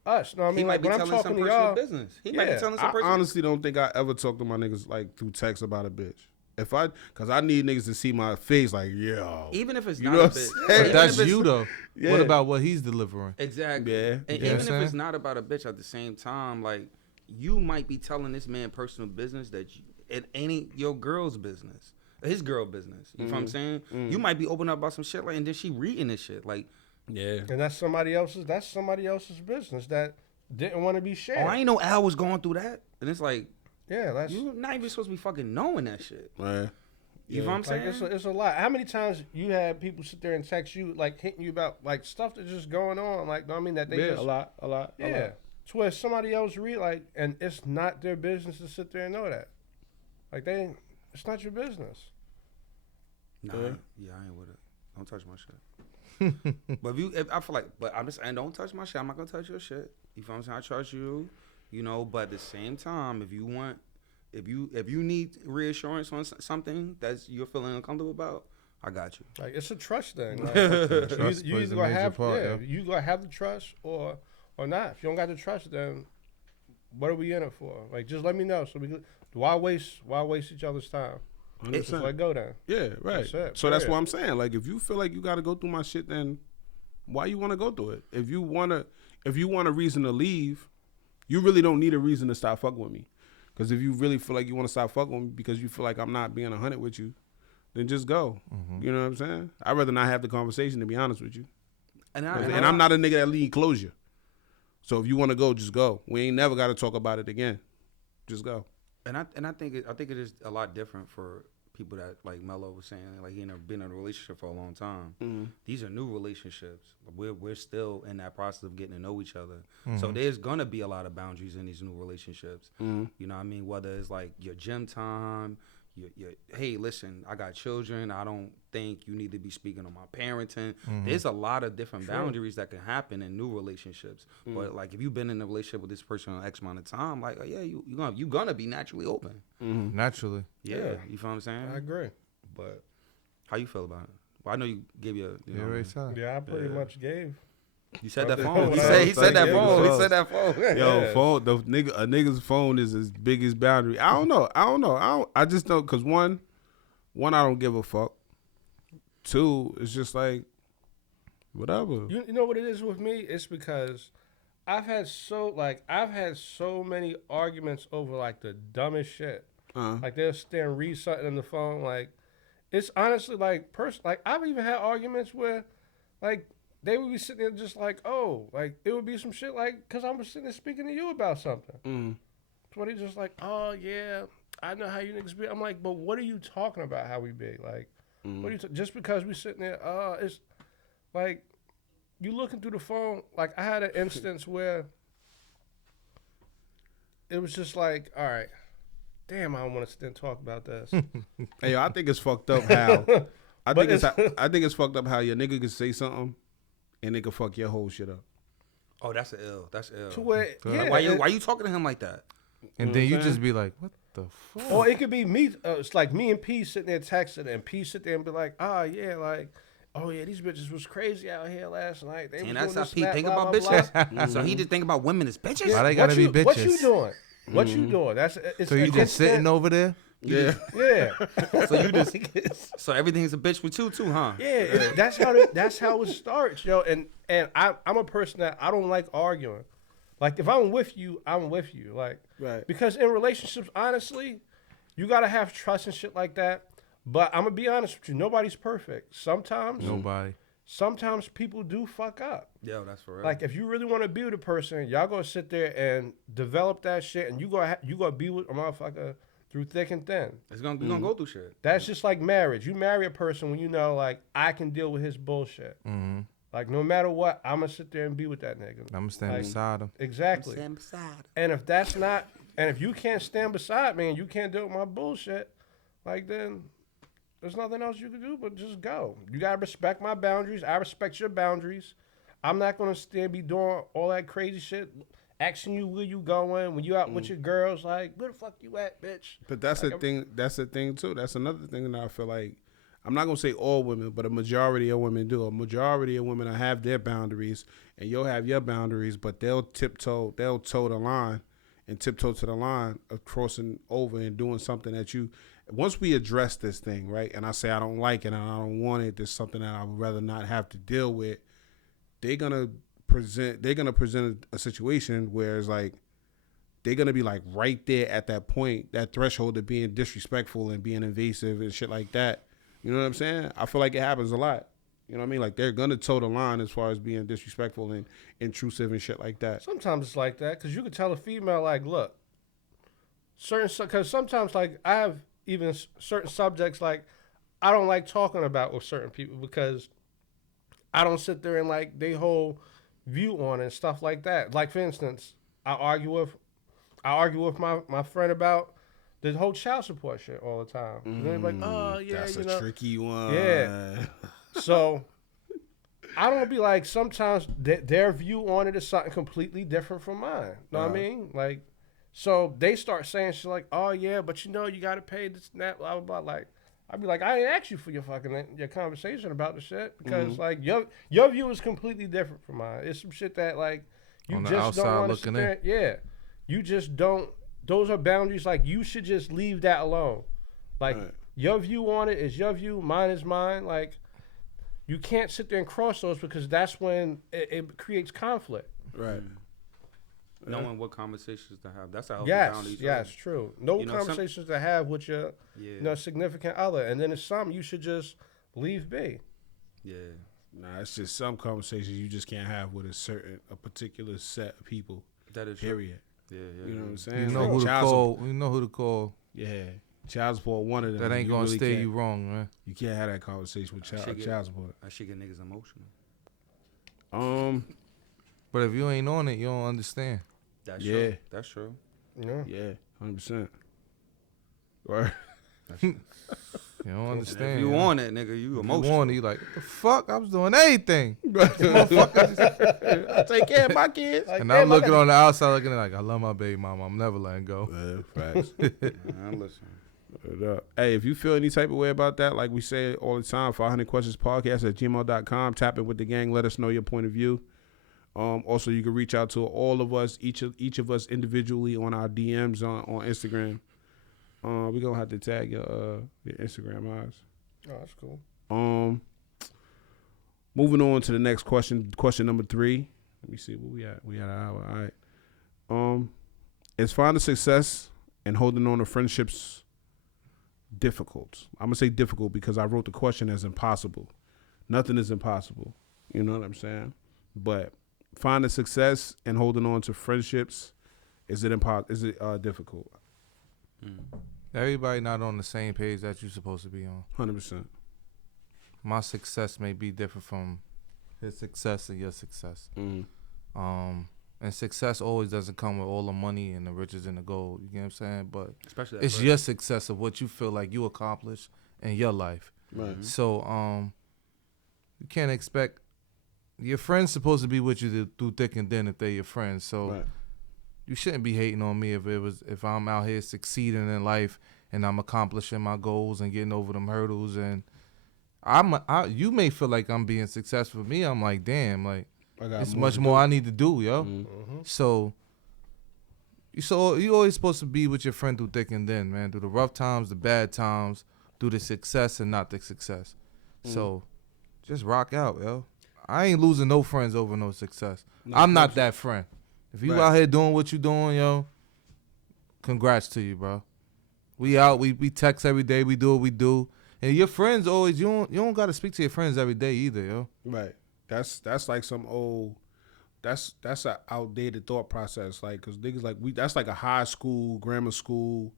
us. No, I mean, he might be telling some personal business. He might be telling some personal. I honestly don't think I ever talk to my niggas like through text about a bitch. Because I need niggas to see my face, like, yo. Even if it's not a bitch. But that's you, though. Yeah. What about what he's delivering? Exactly. Yeah. And even if it's not about a bitch, at the same time, like, you might be telling this man personal business that it ain't your girl's business. His girl business. You know what I'm saying? You might be opening up about some shit, like, and then she reading this shit. Like, yeah. And that's somebody else's business that didn't want to be shared. Oh, I ain't know Al was going through that. And it's like, Yeah, that's You're not even supposed to be fucking knowing that shit. Right. You know what I'm like saying? it's a lot. How many times you had people sit there and text you like hitting you about like stuff that's just going on? Like, know what I mean, that they Yeah, just a lot. yeah. To where somebody else read like, and it's not their business to sit there and know that. Like it's not your business. Nah, Yeah. yeah, I ain't with it. Don't touch my shit. But if I feel like, but I'm just saying, don't touch my shit. I'm not gonna touch your shit. You feel what I'm saying? I trust you, you know. But at the same time, if you need reassurance on something that you're feeling uncomfortable about, I got you. Like it's a trust thing. Like, Trust you plays either a gonna major have part, yeah, yeah. you gonna have the trust or not. If you don't got the trust, then what are we in it for? Like just let me know so we can. Why waste each other's time? Just 100%. let go then. Yeah, right. That's it, So that's period. what I'm saying. Like, if you feel like you got to go through my shit, then why you want to go through it? If you want a reason to leave, you really don't need a reason to stop fucking with me. Because if you really feel like you want to stop fucking with me because you feel like I'm not being 100 with you, then just go. You know what I'm saying? I'd rather not have the conversation, to be honest with you. And I'm not a nigga that need closure. So if you want to go, just go. We ain't never got to talk about it again. Just go. And I think it is a lot different for people that, like Mello was saying, like he never been in a relationship for a long time. These are new relationships. We're still in that process of getting to know each other. So there's gonna be a lot of boundaries in these new relationships. You know what I mean? Whether it's like your gym time, your hey, listen, I got children. I don't think you need to be speaking on my parenting. There's a lot of different boundaries that can happen in new relationships. But like if you've been in a relationship with this person on X amount of time, like yeah, you gonna be naturally open. Naturally. Yeah, you feel what I'm saying? I agree. But how you feel about it? Well, I know you gave your. You Yeah, know, right side. Yeah, I pretty much gave. you said that But phone. when He said that yeah, phone. yeah. He said that phone. Yo, Yeah. phone. A nigga's phone is as big as boundary. I don't know. I just don't. Cause one, I don't give a fuck. Two, it's just like, whatever. You know what it is with me? It's because I've had so many arguments over like the dumbest shit. Like they'll stand and read something on the phone. Like it's honestly like like I've even had arguments where like they would be sitting there just like, oh, like it would be some shit like because I'm sitting there speaking to you about something. So they just like, oh yeah, I know how you niggas be. I'm like, but what are you talking about? How we be like? What are you just because we sitting there? It's like you looking through the phone. Like I had an instance where it was just like, all right, damn, I don't want to sit there and talk about this. Hey, yo, I think it's fucked up how. I But think it's fucked up how your nigga can say something, and they can fuck your whole shit up. Oh, that's ill. That's ill. To where, yeah, Like, why you talking to him like that? And then you just be like, what the fuck? or it could be me. It's like me and P sitting there texting, and P sit there and be like, yeah, like, oh yeah, these bitches was crazy out here last night. They And was that's doing how this and Pete that, think blah, about blah, bitches. blah. So he just think about women as bitches. Why they gotta be What you bitches? doing? What you doing? That's it's So you a just sitting constant- over there? Yeah. Yeah, So you just so everything's a bitch with you too, huh? yeah. That's how it starts, yo. And I'm a person that I don't like arguing. Like if I'm with you, I'm with you. Like Right. because in relationships, honestly, you gotta have trust and shit like that. But I'm gonna be honest with you, nobody's perfect. Sometimes people do fuck up. Yo, that's for real. Like if you really want to be with a person, y'all gonna sit there and develop that shit, and you gonna be with a motherfucker through thick and thin. we gonna go through shit. That's just like marriage. You marry a person when you know, like, I can deal with his bullshit. Like no matter what, I'm gonna sit there and be with that nigga. I'm gonna stand Like, beside him. Exactly. Stand beside. And if that's not, and if you can't stand beside me and you can't deal with my bullshit, like then there's nothing else you can do but just go. You gotta respect my boundaries. I respect your boundaries. I'm not gonna stand be doing all that crazy shit, asking you where you going when you out with your girls. Like where the fuck you at, bitch? But that's the thing. That's the thing too. That's another thing that I feel like. I'm not gonna say all women, but a majority of women do. A majority of women have their boundaries, and you'll have your boundaries, but they'll toe the line, and tiptoe to the line of crossing over and doing something that you. Once we address this thing, right, and I say I don't like it and I don't want it, there's something that I would rather not have to deal with. They're gonna present a situation where it's like they're gonna be like right there at that point, that threshold of being disrespectful and being invasive and shit like that. You know what I'm saying? I feel like it happens a lot. You know what I mean? Like they're gonna toe the line as far as being disrespectful and intrusive and shit like that. Sometimes it's like that because you can tell a female like, look, because sometimes like I have even certain subjects like I don't like talking about with certain people because I don't sit there and like they whole view on it and stuff like that. Like for instance, I argue with my friend about the whole child support shit all the time. And they're like, oh yeah, That's you a know. tricky one. Yeah. So I don't be like sometimes their view on it is something completely different from mine. Know what I mean? Like, so they start saying shit like, "Oh yeah, but you know you got to pay this and that." Blah blah blah. Like, I'd be like, I ain't asked you for your conversation about the shit because like your view is completely different from mine. It's some shit that like you On the just don't outside want to sit looking in. there. Yeah, you just don't. Those are boundaries. Like you should just leave that alone. Like Right. your view on it is your view, mine is mine. Like. You can't sit there and cross those because that's when it creates conflict. Right. Knowing what conversations to have. That's a healthy Yes, boundary. yes, true. No You know, conversations to have with your Yeah. significant other, and then it's some you should just leave be. Yeah. Nah, it's just some conversations you just can't have with a particular set of people. That is true. Period. Yeah, You know what I'm You saying? know Like who to child call. You know who to call. Yeah, child support. One of them. That ain't gonna really steer can't- you wrong, man. You can't have that conversation with child support. I should get niggas emotional. But if you ain't on it, you don't understand. That's Yeah. true. That's true. Yeah. Yeah, 100%. Right. You don't understand. If you yo. want it, nigga, you If you emotional. want it, you like, the fuck? I was doing anything. I take care of my kids. Like, And damn, I'm I looking got- on the outside, looking at it like, I love my baby mama. I'm never letting go. Facts. Man, listen. Hey, if you feel any type of way about that, like we say all the time, 500 questions podcast at gmail.com. Tap in with the gang. Let us know your point of view. Also, you can reach out to all of us, each of us individually on our DMs on Instagram. We're going to have to tag your Instagram eyes. Oh, that's cool. Moving on to the next question. Question number 3. Let me see where we at. We at an hour. All right. Is finding success and holding on to friendships difficult? I'm gonna say difficult because I wrote the question as impossible. Nothing is impossible. You know what I'm saying? But finding success and holding on to friendships, is it difficult? Everybody not on the same page that you're supposed to be on. 100%. My success may be different from his success and your success. And success always doesn't come with all the money and the riches and the gold. You get what I'm saying? But Especially it's your success of what you feel like you accomplished in your life. Right. So you can't expect your friends supposed to be with you through thick and thin if they're your friends. So Right. you shouldn't be hating on me if I'm out here succeeding in life and I'm accomplishing my goals and getting over them hurdles. And you may feel like I'm being successful. For me, I'm like, damn, like it's much more I need to do, yo. So you always supposed to be with your friend through thick and thin, man. Through the rough times, the bad times, through the success and not the success. So just rock out, yo. I ain't losing no friends over no success. I'm not that friend. If you out here doing what you doing, yo, congrats to you, bro. We out, we text every day, we do what we do. And your friends always, you don't gotta speak to your friends every day either, yo. Right. That's like some old. That's an outdated thought process. Like, cause niggas like that's like a high school, grammar school,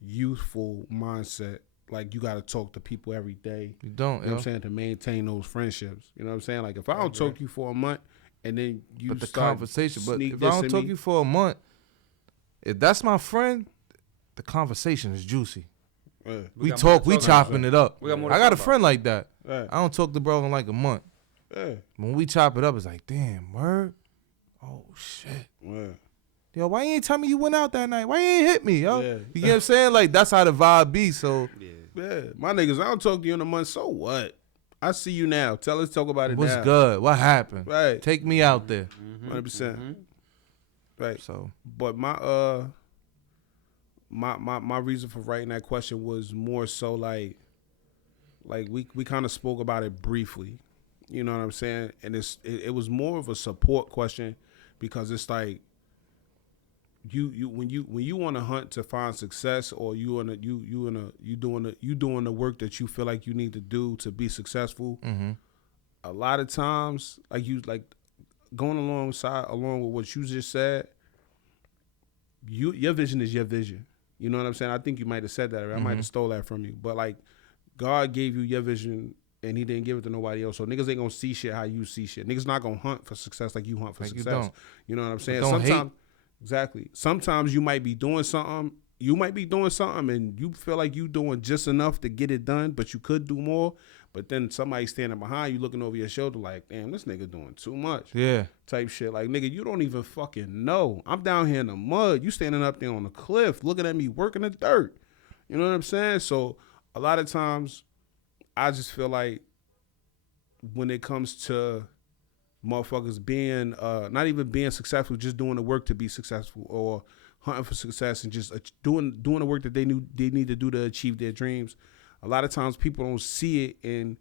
youthful mindset. Like you got to talk to people every day. You don't, You know what yo. I'm saying, to maintain those friendships. You know what I'm saying? Like if I don't talk to you for a month and then you But the start conversation, but sneak if I don't dissing talk me- you for a month, if that's my friend, the conversation is juicy. We got talk, more we to talk chopping it up. We got more to I got talk a about. friend like that. Right. I don't talk to bro in like a month. Yeah. When we chop it up, it's like, damn, word. Oh shit. Yeah. Yo, why you ain't tell me you went out that night? Why you ain't hit me, yo? Yeah. You get what I'm saying? Like that's how the vibe be. So Yeah. My niggas, I don't talk to you in a month. So what? I see you now. Let's talk about it what's now. good? What happened? Right. Take me out there. 100%. Right. So But my reason for writing that question was more so like we kind of spoke about it briefly. You know what I'm saying? And it was more of a support question because it's like when you want to hunt to find success, or you doing the work that you feel like you need to do to be successful. A lot of times, like going along with what you just said, your vision is your vision. You know what I'm saying? I think you might have said that. Or I might Mhm. have stole that from you. But like, God gave you your vision, and He didn't give it to nobody else. So niggas ain't gonna see shit how you see shit. Niggas not gonna hunt for success like you hunt for Like you success. don't. You know what I'm saying? don't hate. Sometimes, exactly. Sometimes you might be doing something. You might be doing something, and you feel like you doing just enough to get it done, but you could do more. But then somebody standing behind you, looking over your shoulder, like, damn, this nigga doing too much. Yeah. Type shit. Like, nigga, you don't even fucking know. I'm down here in the mud. You standing up there on the cliff, looking at me working the dirt. You know what I'm saying? So a lot of times, I just feel like when it comes to motherfuckers being not even being successful, just doing the work to be successful, or hunting for success and just doing the work that they need to do to achieve their dreams. A lot of times people don't see it and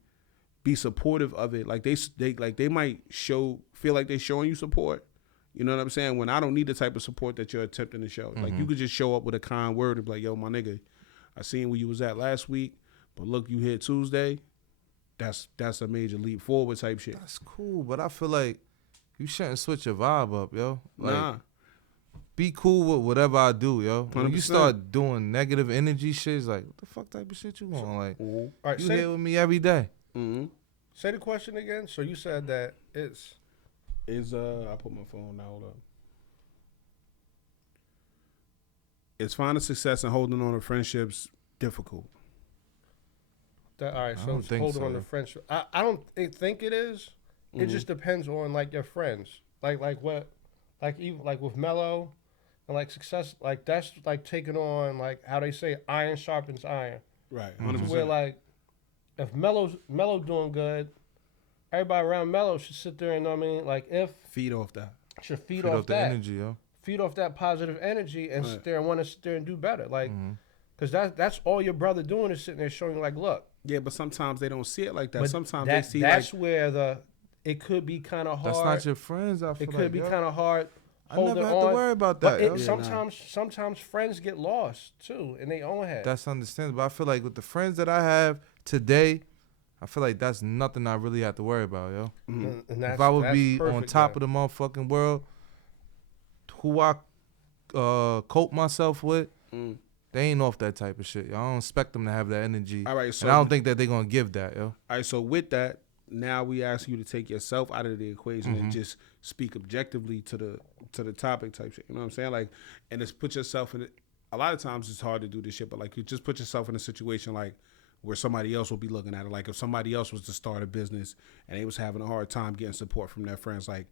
be supportive of it. Like they might feel like they're showing you support. You know what I'm saying? When I don't need the type of support that you're attempting to show. Like you could just show up with a kind word and be like, yo, my nigga, I seen where you was at last week, but look, you hit Tuesday. That's a major leap forward type shit. That's cool, but I feel like you shouldn't switch your vibe up, yo. Like, Nah. be cool with whatever I do, yo. When you 100%. start doing negative energy shit, it's like, what the fuck type of shit you on? Like, All right, you here with me every day. Mm-hmm. say the question again. So you said that it's I put my phone now. Hold up. Is finding success and holding on to friendships difficult? that all right. I So don't it's think holding so. on to friendship. I don't think it is. It just depends on like your friends. Like what, like even like with Mello, and like success. Like that's like taking on like how they say iron sharpens iron. Right. Mhm. 100%. Where like if Mello doing good, everybody around Mello should sit there and know what I mean. Like if Feed off that. should feed Feed off off the that. energy, yo. Feed off that positive energy and Right. sit there and want to sit there and do better. Like, Mhm. because that's all your brother doing is sitting there showing you, like, look. Yeah, but sometimes they don't see it like that. But Sometimes that, they see that's like where it could be kind of hard. That's not your friends, I feel it like, could be yo. kind of hard. I never holding had on. to worry about that, But yo. sometimes friends get lost too in their own head. That's understandable. I feel like with the friends that I have today, I feel like that's nothing I really have to worry about, yo. And If I would that's be on perfect, top man. of the motherfucking world, who I cope myself with, Mm. they ain't off that type of shit. Yo. I don't expect them to have that energy. All right, so And I don't think that they're going to give that, yo. all right, so with that, now we ask you to take yourself out of the equation Mm-hmm. and just speak objectively to the topic type shit. You know what I'm saying? Like, and just put yourself in it. A lot of times it's hard to do this shit, but like you just put yourself in a situation like where somebody else will be looking at it. Like if somebody else was to start a business and they was having a hard time getting support from their friends, like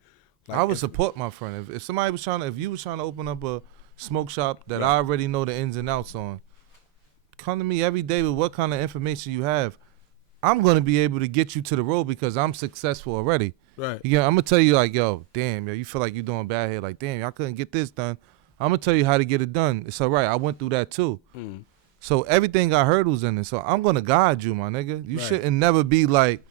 I would if- support my friend. If somebody was if you was trying to open up a smoke shop that I already know the ins and outs on, come to me every day with what kind of information you have. I'm going to be able to get you to the road because I'm successful already. right. Yeah, I'm going to tell you like, yo, damn, yo, you feel like you're doing bad here. Like, damn, I couldn't get this done. I'm going to tell you how to get it done. It's all right. I went through that too. Mm. So everything got hurdles in it. So I'm going to guide you, my nigga. You Right. shouldn't never be like,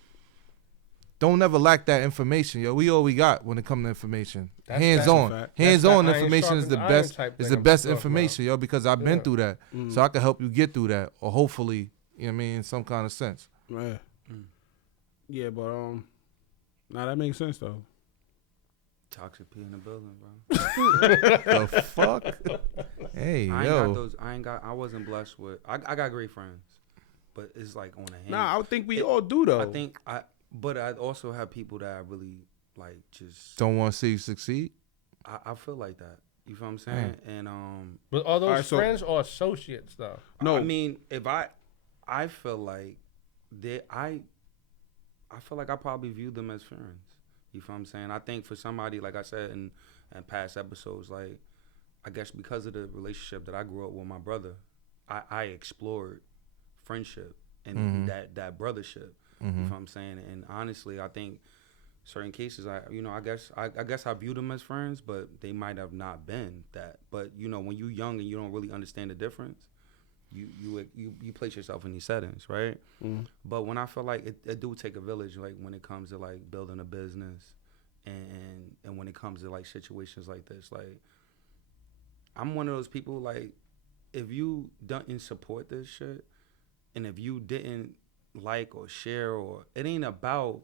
don't never lack that information, yo. We all we got when it comes to information. That's Hands a on. fact. Hands That's on that iron information is the sharpens iron best type is thing the I'm best talking information, yo, because I've been Yeah. through that. Mm. So I can help you get through that. Or hopefully, you know what I mean, in some kind of sense. Right. Yeah, but nah, that makes sense though. Toxic P in the building, bro. The fuck? Hey, I ain't yo. got those. I wasn't blessed with. I got great friends, but it's like on a hand. Nah, I would think we all do though. But I also have people that I really like. Just Don't want to see you succeed? I feel like that. You feel what I'm saying? And But are those All right, so- friends or associates though? No. I mean, if I feel like I feel like I probably view them as friends. You feel what I'm saying? I think for somebody, like I said in past episodes, like I guess because of the relationship that I grew up with my brother, I explored friendship and that brothership. You feel what I'm saying? And honestly, I think certain cases, I guess I view them as friends, but they might have not been that. But when you're young and you don't really understand the difference, you place yourself in these settings, right? Mhm. But when I feel like it do take a village, like when it comes to like building a business, and when it comes to like situations like this, like I'm one of those people, like if you didn't support this shit, and if you didn't like or share, or it ain't about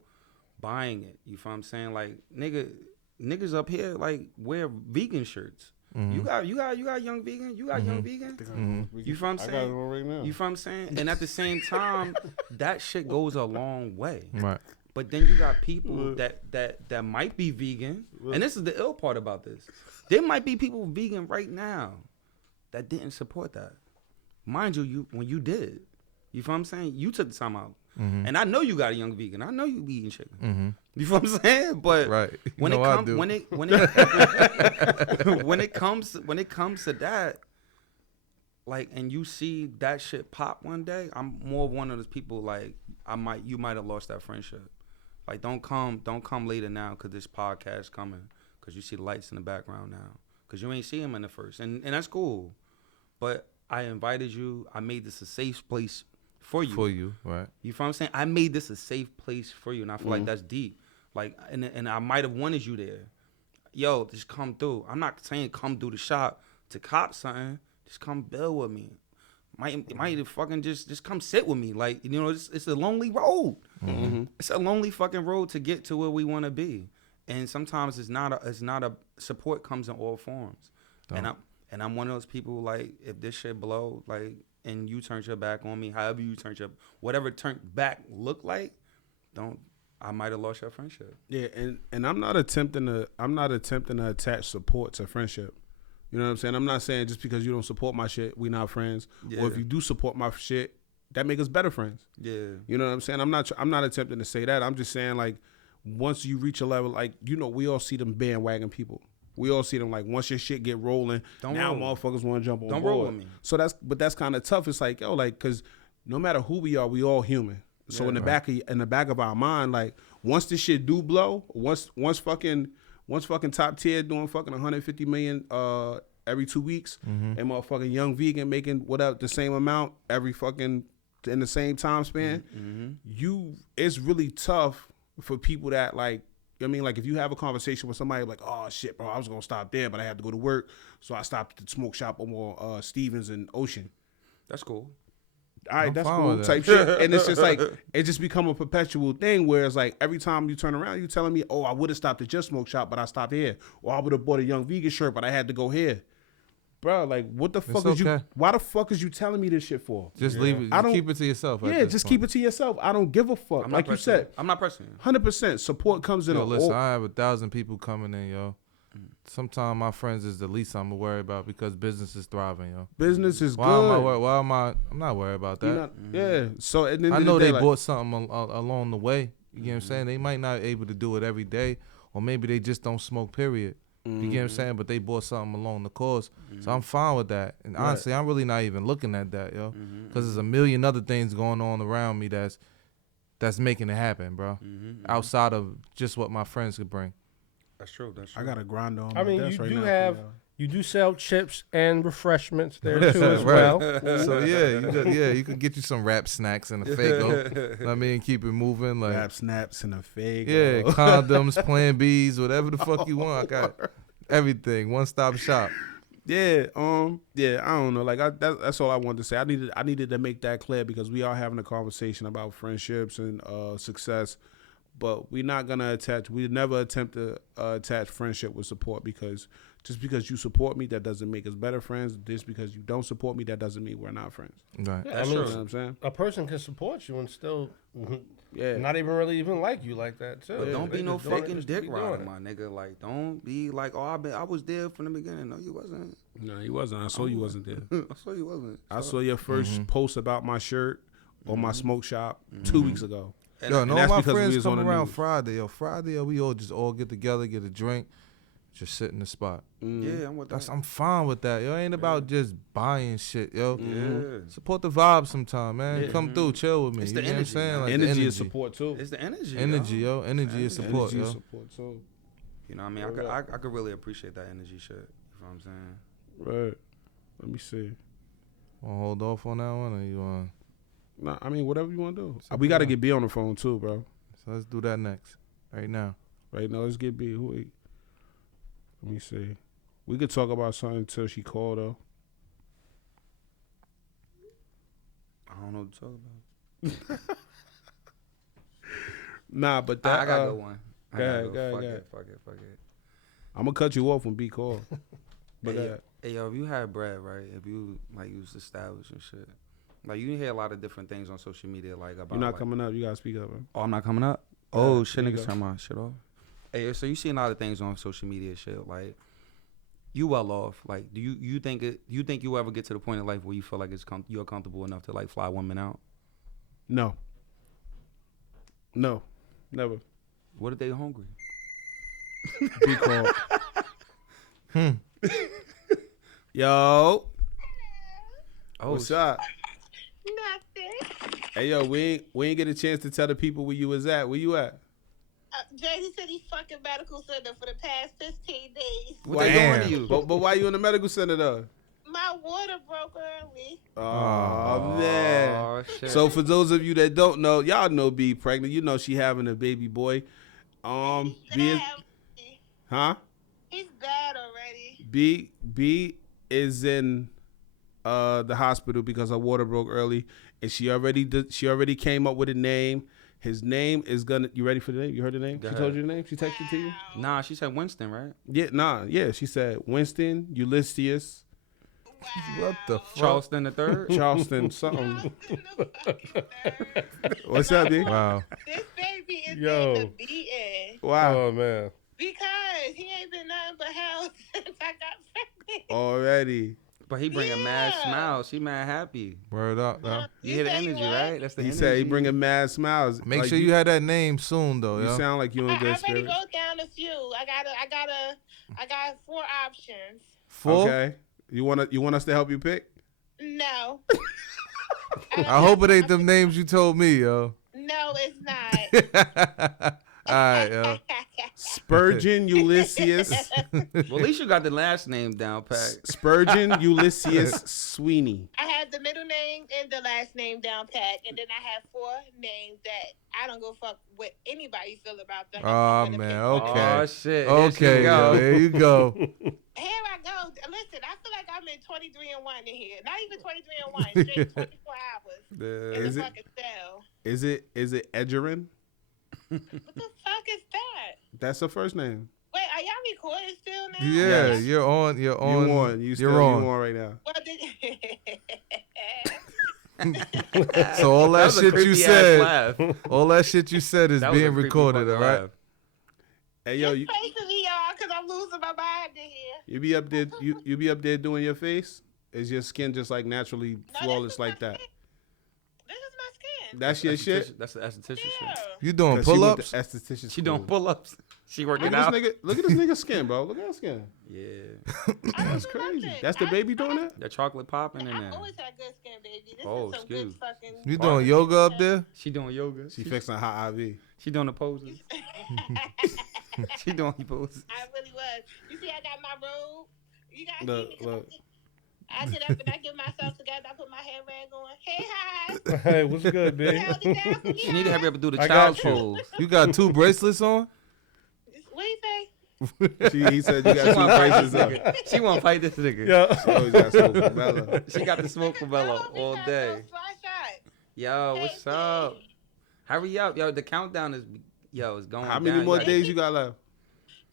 buying it, you feel what I'm saying? Like niggas up here like wear vegan shirts. You got young vegan. You got young vegan. You feel what I'm I got it saying? on right now. You feel what I'm saying? And at the same time, that shit goes a long way. Right. But then you got people that might be vegan, and this is the ill part about this. There might be people vegan right now that didn't support that. Mind you, when you did, you feel what I'm saying? You took the time out. And I know you got a young vegan. I know you be eating chicken. You feel what I'm saying? But Right. when You it know I comes do. when it comes to that, like, and you see that shit pop one day, I'm more of one of those people like you might have lost that friendship. Like, don't come later now because this podcast coming because you see the lights in the background now because you ain't see him in the first, and that's cool. But I invited you. I made this a safe place for you. For you, right? You feel what I'm saying? I made this a safe place for you, and I feel like that's deep. Like, and I might have wanted you there. Yo, just come through. I'm not saying come through the shop to cop something. Just come build with me. Might fucking just come sit with me. Like, you know, it's a lonely road. It's a lonely fucking road to get to where we want to be. And sometimes it's not a support comes in all forms. And I'm one of those people, like, if this shit blow, like, and you turned your back on me, however you turned your whatever turned back look like, I might have lost your friendship. Yeah, and I'm not attempting to attach support to friendship. You know what I'm saying? I'm not saying just because you don't support my shit, we not friends. Yeah. Or if you do support my shit, that make us better friends. Yeah. You know what I'm saying? I'm not attempting to say that. I'm just saying, like, once you reach a level, like, you know, we all see them bandwagon people. We all see them, like, once your shit get rolling, now motherfuckers want to jump on board. Don't roll with me. So that's kind of tough. It's like, yo, like, because no matter who we are, we all human. So in the back of our mind, like, once this shit do blow, once fucking top tier doing fucking 150 million every 2 weeks, and motherfucking young vegan making whatever the same amount every fucking in the same time span, it's really tough for people that, like, I mean, like, if you have a conversation with somebody like, oh shit, bro, I was gonna stop there, but I had to go to work, so I stopped at the smoke shop on Stevens and Ocean. That's cool. All right, I'm that's fine cool with type shit. And it's just like, it just become a perpetual thing where it's like every time you turn around, you telling me, oh, I would have stopped at your smoke shop, but I stopped here. Or I would have bought a young vegan shirt, but I had to go here. Bro, like, what the fuck is you, okay. why the fuck is you telling me this shit for? Just leave it. I don't- Keep it to yourself. Yeah, just keep it to yourself. I don't give a fuck. Like you said, I'm not pressing. 100% support comes in Yo, a listen, I have 1,000 people coming in, yo. Sometimes my friends is the least I'm worried about because business is thriving, yo. business is Why good. am I worried? Why am I? I'm not worried about that. You know, yeah. So at the end I of know the day, they like, bought something along the way. You get what I'm saying? They might not able to do it every day, or maybe they just don't smoke. Period. You get what I'm saying? But they bought something along the course, so I'm fine with that. And honestly, I'm really not even looking at that, yo, because there's a million other things going on around me that's making it happen, bro. Outside of just what my friends could bring. That's true. That's true. I got a grind on. I my mean, desk you right do now, have, y'all. you do sell chips and refreshments there too as Right. well. So you could get you some rap snacks and a Faygo. I mean, keep it moving. Like, Rap snaps and a fake. yeah, condoms, Plan Bs, whatever the fuck you want. I got everything. One stop shop. Yeah, yeah, I don't know. Like, that's all I wanted to say. I needed to make that clear because we are having a conversation about friendships and success, but we never attempt to attach friendship with support, because just because you support me, that doesn't make us better friends. Just because you don't support me, that doesn't mean we're not friends. Right. Yeah, That's I mean, true. You know what I'm saying? a person can support you and still Yeah. not even really even like you like that too. But don't They be no just doing it fucking just to dick be doing rider, it. my nigga. Like, don't be like, oh, I was there from the beginning. No, you wasn't. No, he wasn't. I saw you wasn't there. I saw you wasn't. I saw your first post about my shirt on my smoke shop 2 weeks ago. Yo, and all that's my because we friends was on come the around news. Friday. Friday, we all get together, get a drink, just sit in the spot. Yeah, I'm with that. I'm fine with that. Yo, ain't about just buying shit, yo. Yeah. Support the vibe sometime, man. Yeah. Come through, chill with me. It's you the know what I'm energy, saying? man. Like the Energy energy is support too. It's the energy. Energy, yo. yo. Energy is support, Energy yo. is support too. You know what I mean? I could really appreciate that energy shit. You know what I'm saying? Right. Let me see. Wanna hold off on that one, or you want? Nah, I mean, whatever you want to do. up We got to to get B on the phone too, bro. So let's do that next, right now. Right now, let's get B. Let me see. We could talk about something until she called though. I don't know what to talk about. Nah, but that, I got a good one. go ahead, go ahead, Fuck go it, ahead. fuck it. I'm gonna cut you off when B call. But Hey, yo, if you had bread, right? If you like you was established and shit, like you hear a lot of different things on social media, like about. you're not like, coming up. You gotta speak up, man. Oh, I'm not coming up. Yeah, Oh shit, there you niggas go. turn my shit off. Hey, so you see a lot of things on social media, and shit. Like you well off. Like, do you think you ever get to the point in life where you feel like you're comfortable enough to like fly women out? No. No. Never. What if they hungry? Be quiet. Yo. Oh, What's up? Nothing. Hey yo, we ain't get a chance to tell the people where you was at. Where you at? Jay said he's fucking medical center for the past 15 days. What they doing to Damn. you? But why you in the medical center though? My water broke early. Oh man. Oh, shit. So for those of you that don't know, y'all know B pregnant. You know she having a baby boy. He's B is, bad. huh? He's bad already. B is in the hospital because her water broke early, and she already came up with a name. His name is gonna. You ready for the name? You heard the name? Go She ahead. told you the name. She texted to you. Wow. Nah, she said Winston, right? Yeah. She said Winston Ulysses Wow. What the fuck? Charleston the third. Charleston something. Charleston the fucking third. What's up, B? Wow. This baby is Yo. in the beating Wow. Oh man. because he ain't been nothing but hell since I got pregnant. Already. But he bring a mad Yeah. smile. She mad happy. Word up, though. You hear the say energy, what? right? That's the He energy. said he bringing mad smiles. Make Like, sure you have that name soon, though, You yo. sound like you in I good already spirits. wrote down a few. I got 4 options. Full? Okay. You want us to help you pick? No. I hope it ain't them names you told me, yo. No, it's not. All right, yo. Spurgeon Ulysses. Well, at least you got the last name down, Pat. Spurgeon Ulysses Sweeney. I have the middle name and the last name down pat, and then I have 4 names that I don't go fuck what anybody feel about them. Oh, man, okay. Oh shit. Okay, Here yo, she go. there you go. Here I go. Listen, I feel like I'm in 23 and 1 in here. Not even 23 and 1. Straight 24 hours in Is the it? fucking cell. Is it Edgerin? What the fuck is that? That's her first name. Wait, are y'all recording still now? Yeah, Yes. you're on. You're on. You on? You're on. You on right now? Well, So all that was a shit you creepy-ass said, laugh. all that shit you said is That was a being creepy recorded. All fucking right. laugh. Hey yo, Just pray for me, y'all, because I'm losing my mind in here. you be up there. You be up there doing your face. Is your skin just like naturally No, flawless this is like my that? skin. This is my skin. That's your That's shit. That's the esthetician Yeah. shit. You doing 'Cause she went pull-ups? to esthetician She school. doing pull-ups. She Look working at out. this nigga. Look at this nigga's skin, bro. Look at his skin. Yeah. That's crazy. That's the baby doing that. That chocolate popping in I've there. always had good skin, baby. This Oh, is some good excuse. fucking. You doing yoga up there? She doing yoga. She fixing hot IV. She doing the poses. She doing the poses. I really was. You see, I got my robe. You guys Look, see me? 'Cause look. I get up and I get myself together. I put my hair rag on. Hey, hi. Hey, what's good, You big? held it down for me, She need to hi? hurry up and do the I child got you. pose. You got 2 bracelets on? What do you say? He said you got She two wanna fight braces this up. nigga. She want to fight this nigga. Yeah. She always got smoke from Bella. She got the smoke for Bella No, all because day. those fly shots. Yo, what's Hey, up? hey. Hurry up, yo. The countdown is, it's going. How many down. more You days you got left?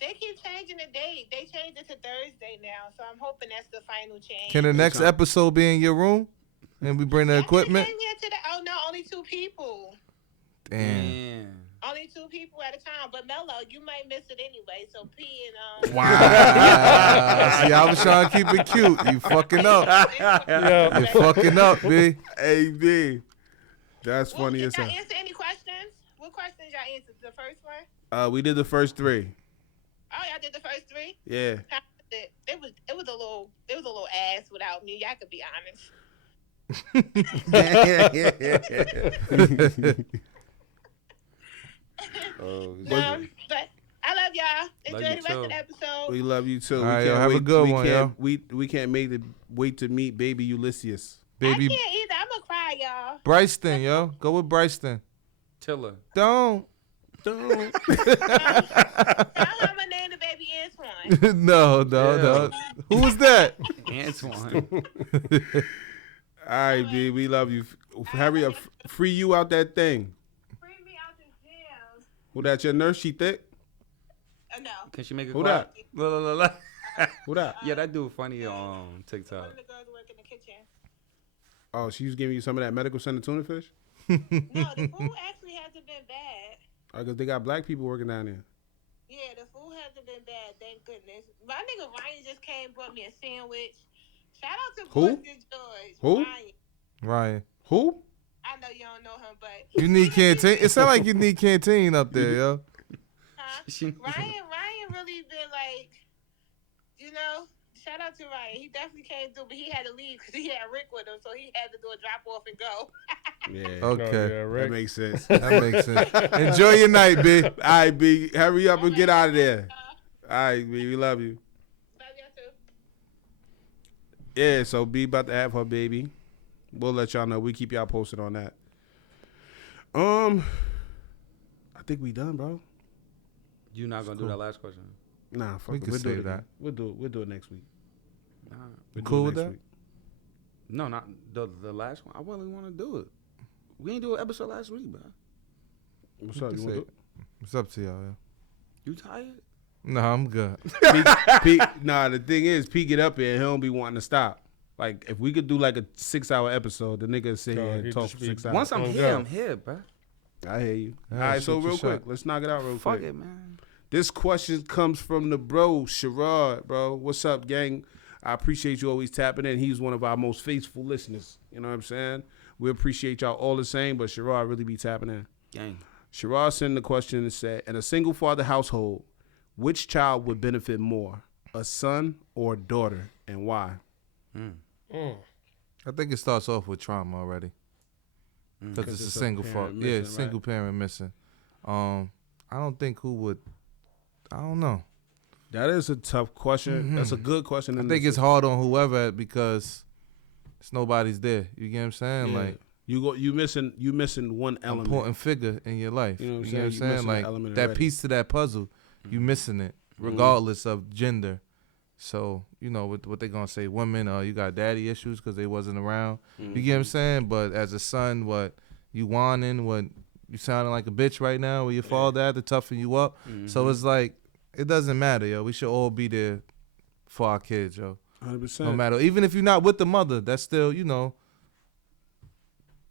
They keep changing the date. They changed it to Thursday now, so I'm hoping that's the final change. Can the next trying- episode be in your room? And we bring the Yes, they equipment? came here today. Oh no, only 2 people. Damn. Man. Only 2 people at a time. But Mello, you might miss it anyway. So P and Wow. See, I was trying to keep it cute. You fucking up. Yeah. You fucking up, B. A B. That's Well, funny did as y'all hell. answer any questions? What questions y'all answered? The first one? We did the first 3. Oh, y'all did the first 3? Yeah. How was it? It was a little ass without me. Y'all could be honest. Oh, No, but I love y'all. Enjoy you the rest of too. the episode. We love you too. All right, yo, have a good one, yo. We can't wait to meet baby Ulysses. Baby I can't either. I'm gonna cry, y'all. Bryceton, yo. Go with Bryceton. Tiller. Don't. Y'all have my name the baby Antoine. No. Who was that? Antoine. All right, B. We love you. Hurry up. Free you out that thing. Bring me out the jail. Who that? Your nurse? She thick? No. Can she make a Who clap? that? La, la, la, la. Who that? Yeah, that dude funny on One TikTok. of the girls work in the kitchen. Oh, she was giving you some of that medical center tuna fish? No, the food actually hasn't been bad. Because they got black people working down there. Yeah, the food hasn't been bad, thank goodness. My nigga Ryan just came brought me a sandwich. Shout out to Who? Boston George. Who? Ryan. Ryan, Who? I know you don't know him, but you need canteen. It sound like you need canteen up there, yo. huh? She- Ryan really been like, you know. Shout out to Ryan. He definitely came through, but he had to leave because he had Rick with him, so he had to do a drop off and go. Yeah. Okay, yeah, That Rick. makes sense. that makes sense. Enjoy your night, B. All right, B. Hurry up and get out of there. Uh, All right, B. We love you. love you too. Yeah, so B about to have her baby. We'll let y'all know. We keep y'all posted on that. I think we done, bro. You not gonna do that last question? Nah, fuck We it. can We'll do save it. that. We'll do it next week. Nah. We'll do Cool it with next that? week. No, not the last one. I really want to do it. We ain't do an episode last week, bro. What's We up? can You want to save it. It's up to y'all, yo. You tired? No, I'm good. Nah, the thing is, P get up here and he don't be wanting to stop. Like, if we could do like a 6-hour episode, the nigga sit here Oh, and he talk just for be- 6 hours. Once I'm Oh, here, God. I'm here, bro. I hear you. Yeah, All right, so shoot your real quick, shot. let's knock it out real Fuck quick. it, man. This question comes from the bro, Sherrod, bro. What's up, gang? I appreciate you always tapping in. He's one of our most faithful listeners. You know what I'm saying? We appreciate y'all all the same, but Sherrod really be tapping in. Gang. Sherrod sent the question and said, in a single father household, which child would benefit more, a son or a daughter, and why? I think it starts off with trauma already. Because it's a single parent father. Yeah, missing, single right? parent missing. I don't think who would. I don't know. That is a tough question. That's a good question. I think it's hard on whoever because it's nobody's there. You get what I'm saying? Yeah. Like you missing one element. important figure in your life. You know what I'm get what I'm saying? You missing saying? an Like element that already. piece to that puzzle, you missing it regardless of gender. So you know what they gonna say? Women, you got daddy issues because they wasn't around. You get what I'm saying? But as a son, what you whining? What you sounding like a bitch right now? With your father had to toughen you up. So it's like it doesn't matter, yo. We should all be there for our kids, yo. 100%. No matter, even if you're not with the mother, that's still, you know,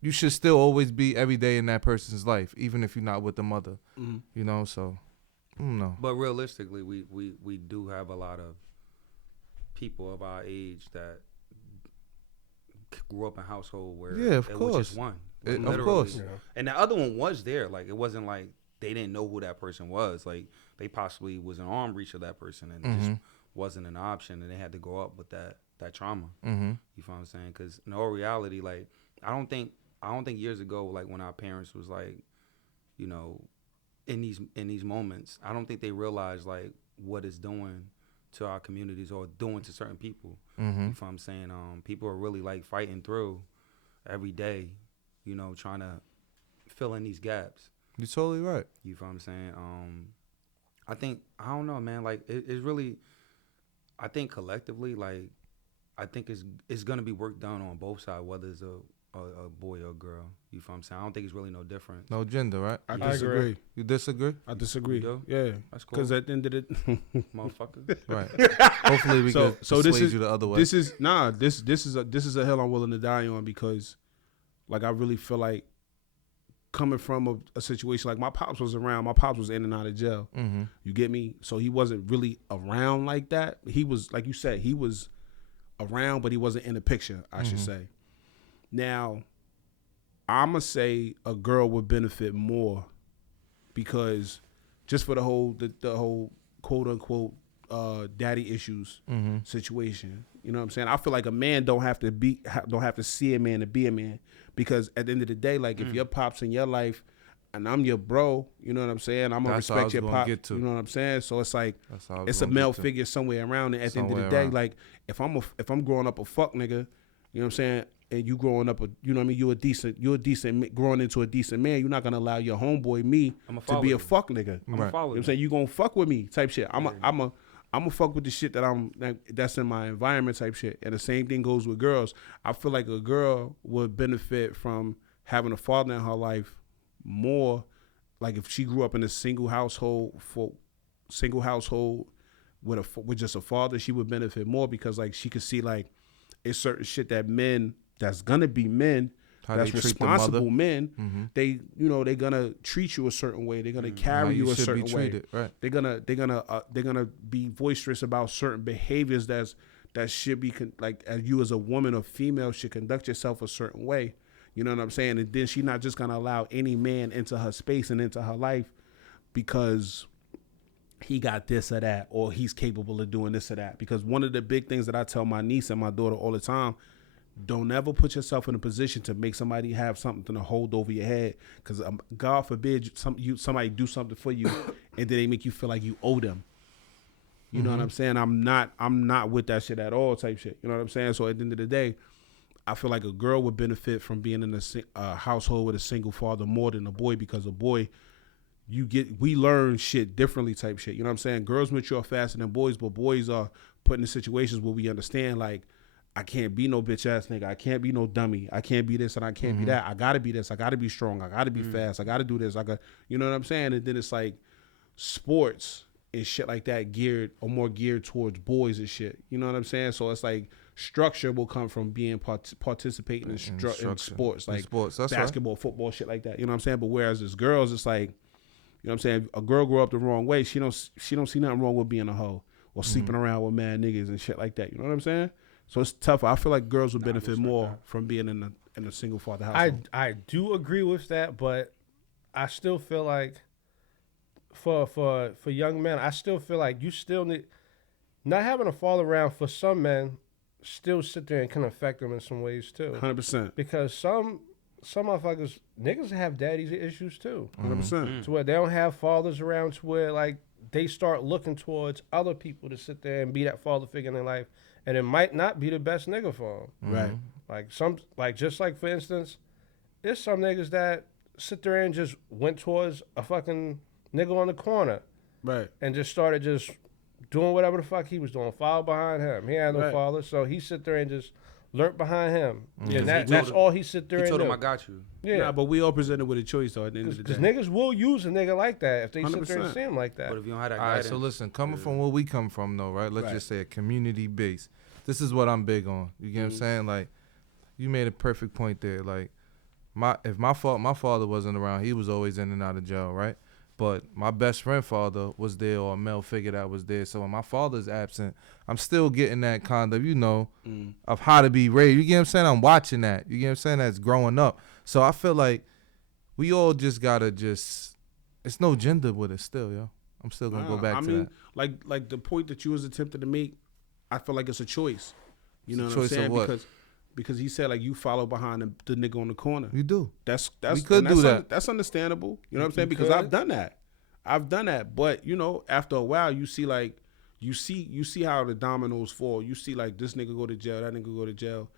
you should still always be every day in that person's life, even if you're not with the mother. You know, so I don't know. But realistically, we do have a lot of people of our age that grew up in a household where Yeah, of it course. was just one. Of Literally. course. Yeah. And the other one was there. Like it wasn't like they didn't know who that person was. Like they possibly was an arm reach of that person and it just wasn't an option, and they had to go up with that trauma. Mm-hmm. You feel what I'm saying? Because in all reality, like I don't think years ago, like when our parents was like, you know, in these moments, I don't think they realized like what it's doing to our communities or doing to certain people. Mm-hmm. You feel what I'm saying? People are really like fighting through every day, you know, trying to fill in these gaps. You're totally right. You feel what I'm saying? I don't know, man. Like it's really, I think collectively, like I think it's gonna be work done on both sides, whether it's a boy or a girl. You feel what I'm saying? I don't think it's really no difference. No gender, right? I I disagree. agree. You disagree? I disagree. You do? Yeah. That's cool. Because at the end of the Motherfucker. Right. Hopefully we can so this persuade is you the other way. this is this is a hill I'm willing to die on, because like I really feel like coming from a situation like my pops was around. My pops was in and out of jail. Mm-hmm. You get me? So he wasn't really around like that. He was, like you said, he was around, but he wasn't in the picture, I should say. Now, I'ma say a girl would benefit more because just for the whole quote unquote daddy issues situation. You know what I'm saying? I feel like a man don't have to see a man to be a man, because at the end of the day, like if your pop's in your life and I'm your bro, you know what I'm saying? I'm gonna That's what I respect was your gonna pop. get to. You know what I'm saying? So it's like That's how I was it's a gonna male get to. figure somewhere around it. At the end of the Somewhere day, around. like if I'm growing up a fuck nigga, you know what I'm saying? And you growing up you know what I mean? You're a decent growing into a decent man. You're not gonna allow your homeboy me I'ma to follow be you. a fuck nigga. I'm Right. gonna follow You know what you. I'm saying? You gonna fuck with me type shit. I'm a fuck with the shit that's in my environment type shit. And the same thing goes with girls. I feel like a girl would benefit from having a father in her life more, like if she grew up in a single household with just a father, she would benefit more because like she could see like it's certain shit that men that's gonna be men. How That's they treat the mother. responsible men. Mm-hmm. They, they're gonna treat you a certain way. They're gonna carry How you you a should certain be way. treated, right? They're gonna be boisterous about certain behaviors that should be like as you as a woman or female should conduct yourself a certain way. You know what I'm saying? And then she's not just gonna allow any man into her space and into her life because he got this or that or he's capable of doing this or that. Because one of the big things that I tell my niece and my daughter all the time. Don't ever put yourself in a position to make somebody have something to hold over your head, because God forbid somebody do something for you, and then they make you feel like you owe them. You know what I'm saying? I'm not with that shit at all, type shit. You know what I'm saying? So at the end of the day, I feel like a girl would benefit from being in a household with a single father more than a boy, because a boy, we learn shit differently, type shit. You know what I'm saying? Girls mature faster than boys, but boys are put in situations where we understand like. I can't be no bitch ass nigga. I can't be no dummy. I can't be this and I can't be that. I gotta be this. I gotta be strong. I gotta be fast. I gotta do this. You know what I'm saying? And then it's like sports and shit like that more geared towards boys and shit. You know what I'm saying? So it's like structure will come from being participating in sports, like that's basketball, football, shit like that. You know what I'm saying? But whereas as girls, it's like, you know what I'm saying? A girl grew up the wrong way. She don't see nothing wrong with being a hoe or sleeping around with mad niggas and shit like that. You know what I'm saying? So it's tough. I feel like girls would benefit more from being in a single father household. I do agree with that, but I still feel like for young men, I still feel like you still need not having a father around for some men still sit there and can affect them in some ways too. 100%. Because some motherfuckers niggas have daddy's issues too. 100%. To where they don't have fathers around, to where like they start looking towards other people to sit there and be that father figure in their life. And it might not be the best nigga for them. Right. Just like for instance, there's some niggas that sit there and just went towards a fucking nigga on the corner. Right. And just started just doing whatever the fuck he was doing. Followed behind him. He had no father, so he sit there and just learnt behind him. And that's all he sit there and do. He told him, I got you. Yeah. Nah, but we all presented with a choice though at the end of the day. Because niggas will use a nigga like that if they sit there 100%. and see him like that. But if you don't have that All right, guidance, so listen, coming from where we come from, though, right? Let's Right. just say a community base. This is what I'm big on. You get what I'm saying? Like, you made a perfect point there. Like, if my father wasn't around, he was always in and out of jail, right? But my best friend father was there, or a male figure that was there. So when my father's absent, I'm still getting that kind of, of how to be raised. You get what I'm saying? I'm watching that. You get what I'm saying? That's growing up. So I feel like we all just gotta it's no gender with it still, yo. I'm still gonna go back to that. like the point that you was attempting to make, I feel like it's a choice. You know It's what a I'm choice saying? of what? Because he said like you follow behind the nigga on the corner. You do. That's We could do that. That's understandable. You know what I'm saying? You Because could. I've done that. But after a while, you see how the dominoes fall. You see like this nigga go to jail, that nigga go to jail.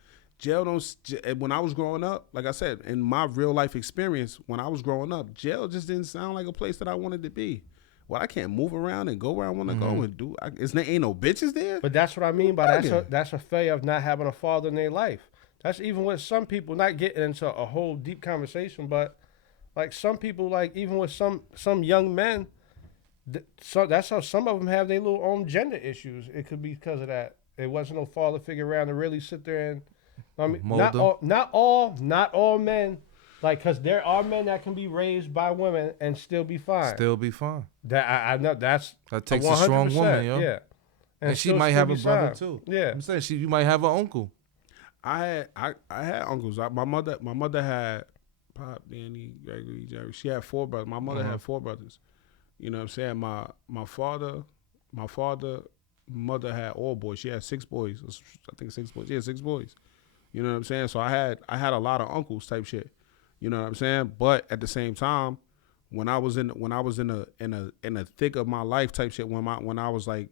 When I was growing up, like I said, in my real life experience, when I was growing up, jail just didn't sound like a place that I wanted to be. Well, I can't move around and go where I want to go and do. Ain't no bitches there. But that's what I mean by Bugging. that's a failure of not having a father in their life. That's even with some people, not getting into a whole deep conversation, but like some people, like even with some young men, so that's how some of them have their little own gender issues. It could be because of that. There wasn't no father figure around to really sit there and, I mean, Mold not all men, like, because there are men that can be raised by women and still be fine. Still be fine. That I know that's That takes a strong 100%, woman, yo. Yeah, And she still might have be a brother fine. too. Yeah, I'm saying you might have an uncle. I had uncles. My mother had Pop, Danny, Gregory, Jerry. She had 4 brothers. My mother had 4 brothers. You know what I'm saying? My father, mother had all boys. She had 6 boys. I think 6 boys. Yeah, 6 boys. You know what I'm saying? So I had a lot of uncles type shit. You know what I'm saying? But at the same time, when I was in the thick of my life type shit, when I was like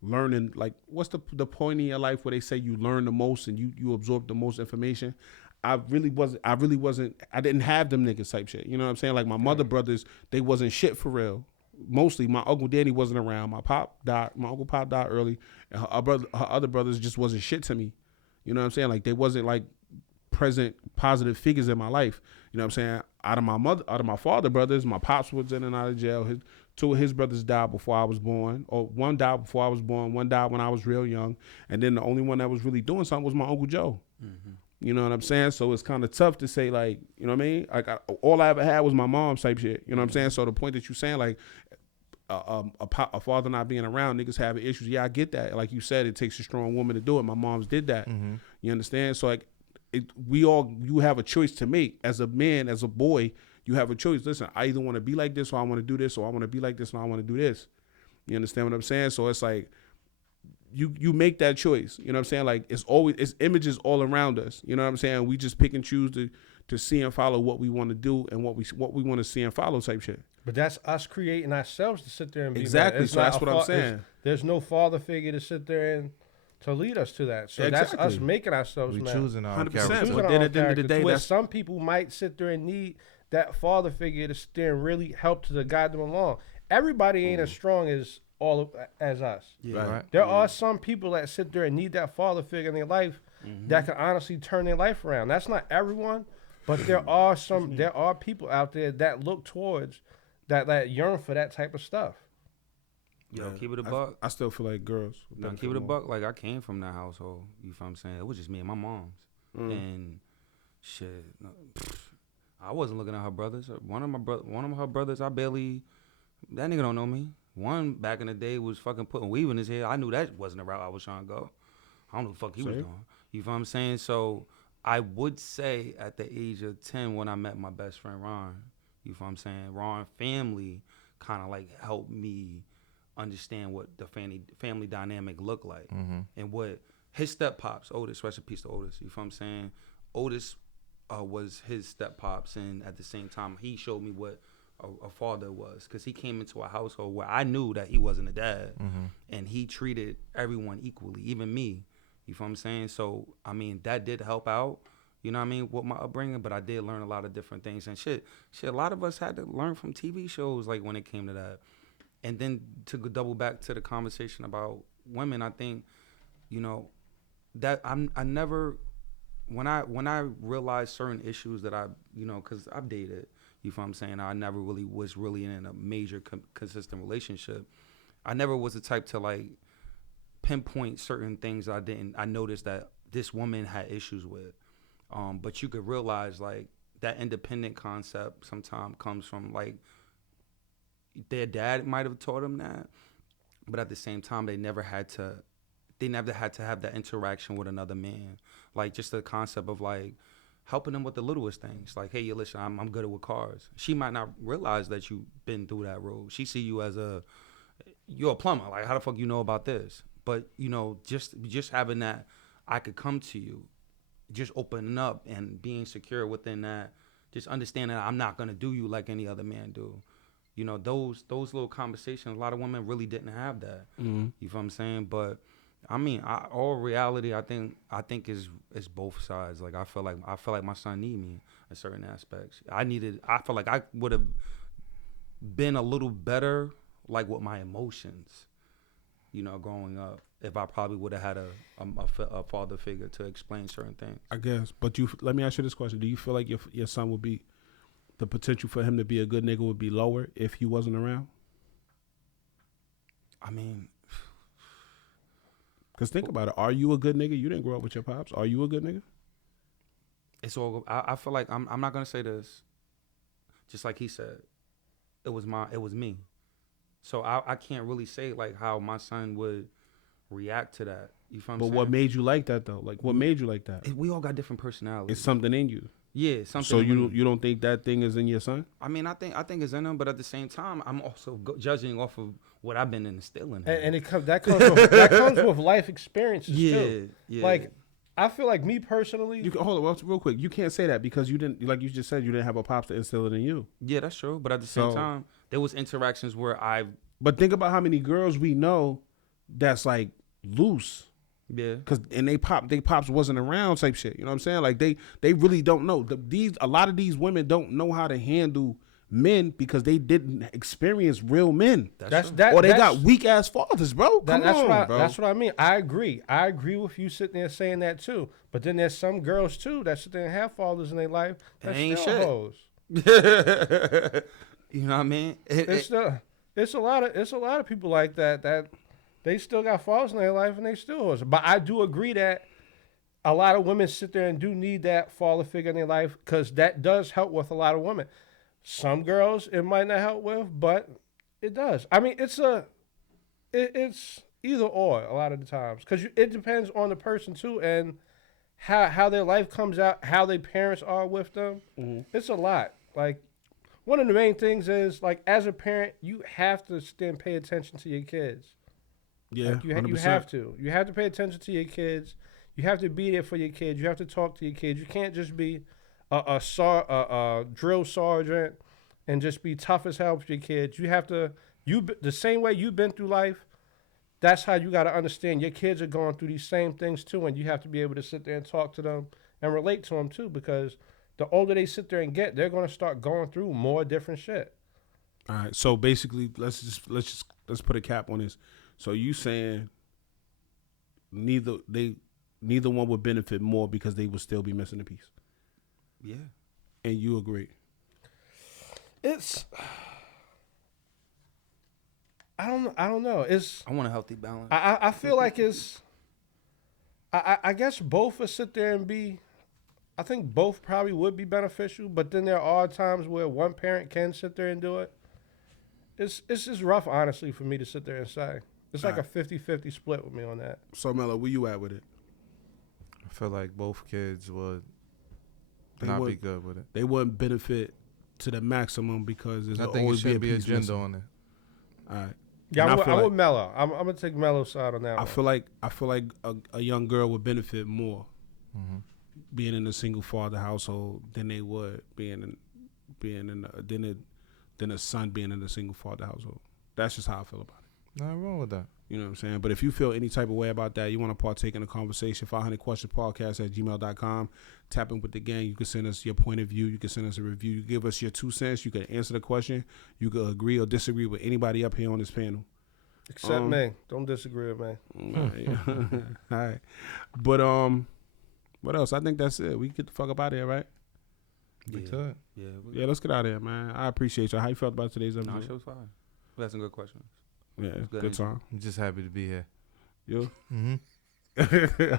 learning, like what's the point in your life where they say you learn the most and you absorb the most information? I didn't have them niggas type shit. You know what I'm saying? Like my mother brothers, they wasn't shit for real. Mostly my Uncle Danny wasn't around. My Uncle Pop died early, and her other brothers just wasn't shit to me. You know what I'm saying? Like they wasn't like present positive figures in my life. You know what I'm saying? out of my father brothers, my pops was in and out of jail. Two of his brothers died before I was born, or one died before I was born, one died when I was real young, and then the only one that was really doing something was my Uncle Joe. You know what I'm saying? So it's kind of tough to say, like, you know what I mean? Like, all I ever had was my mom type shit. You know what I'm saying? So the point that you're saying, like, a father not being around, niggas having issues. Yeah, I get that. Like you said, it takes a strong woman to do it. My mom's did that. You understand? So, like, you have a choice to make. As a man, as a boy, you have a choice. Listen, I either want to be like this, or I want to do this, or I want to be like this, and I want to do this. You understand what I'm saying? So it's like, you make that choice. You know what I'm saying? Like, it's images all around us. You know what I'm saying? We just pick and choose to see and follow what we want to do and what we want to see and follow type shit. But that's us creating ourselves to sit there and be exactly. That. So that's what I'm saying. There's no father figure to sit there and to lead us to that. So Exactly. that's us making ourselves. We mad. choosing our 100%. character. But then at the end of the day, where that's some people might sit there and need that father figure to sit there and really help to guide them along. Everybody ain't as strong as as us. Yeah. Right. There are some people that sit there and need that father figure in their life that can honestly turn their life around. That's not everyone, but there are some. There are people out there that look towards that yearn for that type of stuff. Yo, keep it a buck. I still feel like girls. No, keep it a buck. Like, I came from that household. You feel what I'm saying? It was just me and my mom's. And shit, I wasn't looking at her brothers. One of her brothers, that nigga don't know me. One back in the day was fucking putting weave in his hair. I knew that wasn't the route I was trying to go. I don't know what the fuck he was doing. You feel what I'm saying? So I would say at the age of 10 when I met my best friend Ron, you feel what I'm saying? Ron family kind of like helped me understand what the family dynamic looked like. And what his step pops, Otis, rest in peace to Otis, you feel what I'm saying? Otis was his step pops, and at the same time he showed me what a father was, because he came into a household where I knew that he wasn't a dad, and he treated everyone equally, even me. You feel what I'm saying? So I mean, that did help out, you know what I mean, with my upbringing. But I did learn a lot of different things and shit. A lot of us had to learn from TV shows, like, when it came to that. And then to double back to the conversation about women, I think, you know, that I never, when I realized certain issues that I, you know, because I've dated. You feel what I'm saying? I never really was in a major consistent relationship. I never was the type to, like, pinpoint certain things I noticed that this woman had issues with. But you could realize, like, that independent concept sometimes comes from, like, their dad might have taught them that, but at the same time, they never had to have that interaction with another man. Like, just the concept of, like, helping them with the littlest things. Like, hey, listen, I'm good with cars. She might not realize that you've been through that road. She see you as you're a plumber. Like, how the fuck you know about this? But, you know, just having that, I could come to you, just opening up and being secure within that, just understanding that I'm not going to do you like any other man do. You know, those little conversations, a lot of women really didn't have that. You feel what I'm saying? But I mean, all reality, I think is both sides. Like, I feel like my son need me in certain aspects. I feel like I would have been a little better, like, with my emotions, you know, growing up, if I probably would have had a father figure to explain certain things. I guess. But let me ask you this question: do you feel like your son would be, the potential for him to be a good nigga would be lower if he wasn't around? I mean, because think about it. Are you a good nigga? You didn't grow up with your pops. Are you a good nigga? it's all. I feel like I'm not gonna say this. Just like he said, it was me. So I can't really say like how my son would react to that. You feel what I'm saying? But what made you like that though? Like what made you like that? We all got different personalities. It's something in you. Yeah, something. So you don't think that thing is in your son? I mean, I think it's in him, but at the same time, I'm also judging off of what I've been instilling. And that comes with life experiences too. Yeah. Like, I feel like me personally. You can, hold on, real quick. You can't say that because you didn't, like you just said, you didn't have a pops to instill it in you. Yeah, that's true. But at the same time, there was interactions where But think about how many girls we know that's like loose. Yeah. And they pops wasn't around type shit. You know what I'm saying? Like they really don't know. A lot of these women don't know how to handle men because they didn't experience real men. That's or they got weak ass fathers, bro. Come on, bro. That's what I mean. I agree with you sitting there saying that too. But then there's some girls too that sit there and have fathers in their life that ain't still shit. hoes. You know what I mean? It's a lot of people like that they still got faults in their life and they still hustle. But I do agree that a lot of women sit there and do need that father figure in their life because that does help with a lot of women. Some girls it might not help with, but it does. I mean, it's either or a lot of the times because it depends on the person too and how their life comes out, how their parents are with them. It's a lot. Like one of the main things is like as a parent, you have to stand pay attention to your kids. Yeah, Like, you 100%. have to. You have to pay attention to your kids. You have to be there for your kids. You have to talk to your kids. You can't just be a drill sergeant and just be tough as hell with your kids. You have to. The same way you've been through life. That's how you got to understand. Your kids are going through these same things too, and you have to be able to sit there and talk to them and relate to them too. Because the older they sit there and get, they're going to start going through more different shit. All right. So basically, let's put a cap on this. So you saying neither one would benefit more because they would still be missing a piece. Yeah. And you agree. I don't know. I want a healthy balance. I feel like I guess both would sit there and be. I think both probably would be beneficial, but then there are times where one parent can sit there and do it. It's just rough, honestly, for me to sit there and say. It's like a 50-50 split with me on that. So Mello, where you at with it? I feel like both kids would They not would- be good with it. They wouldn't benefit to the maximum because there's I think it always should be a piece agenda missing. on it. All right. Yeah, And I'm I feel with like- Mello. I'm gonna take Mello's side on that I one. feel like a young girl would benefit more Mm-hmm. being in a single father household than they would than a son being in a single father household. That's just how I feel about it. Nothing wrong with that. You know what I'm saying? But if you feel any type of way about that, you want to partake in the conversation, 500questionspodcast@gmail.com. Tap in with the gang. You can send us your point of view. You can send us a review. You give us your 2 cents. You can answer the question. You can agree or disagree with anybody up here on this panel. Except me. Don't disagree with me. All right. But what else? I think that's it. We can get the fuck up out of here, right? We Yeah. could. Yeah. Yeah, let's get out of here, man. I appreciate you. How you felt about today's No, episode? shit was fine. We had some good questions. Yeah, Good good energy. time. I'm just happy to be here. You? Mm-hmm.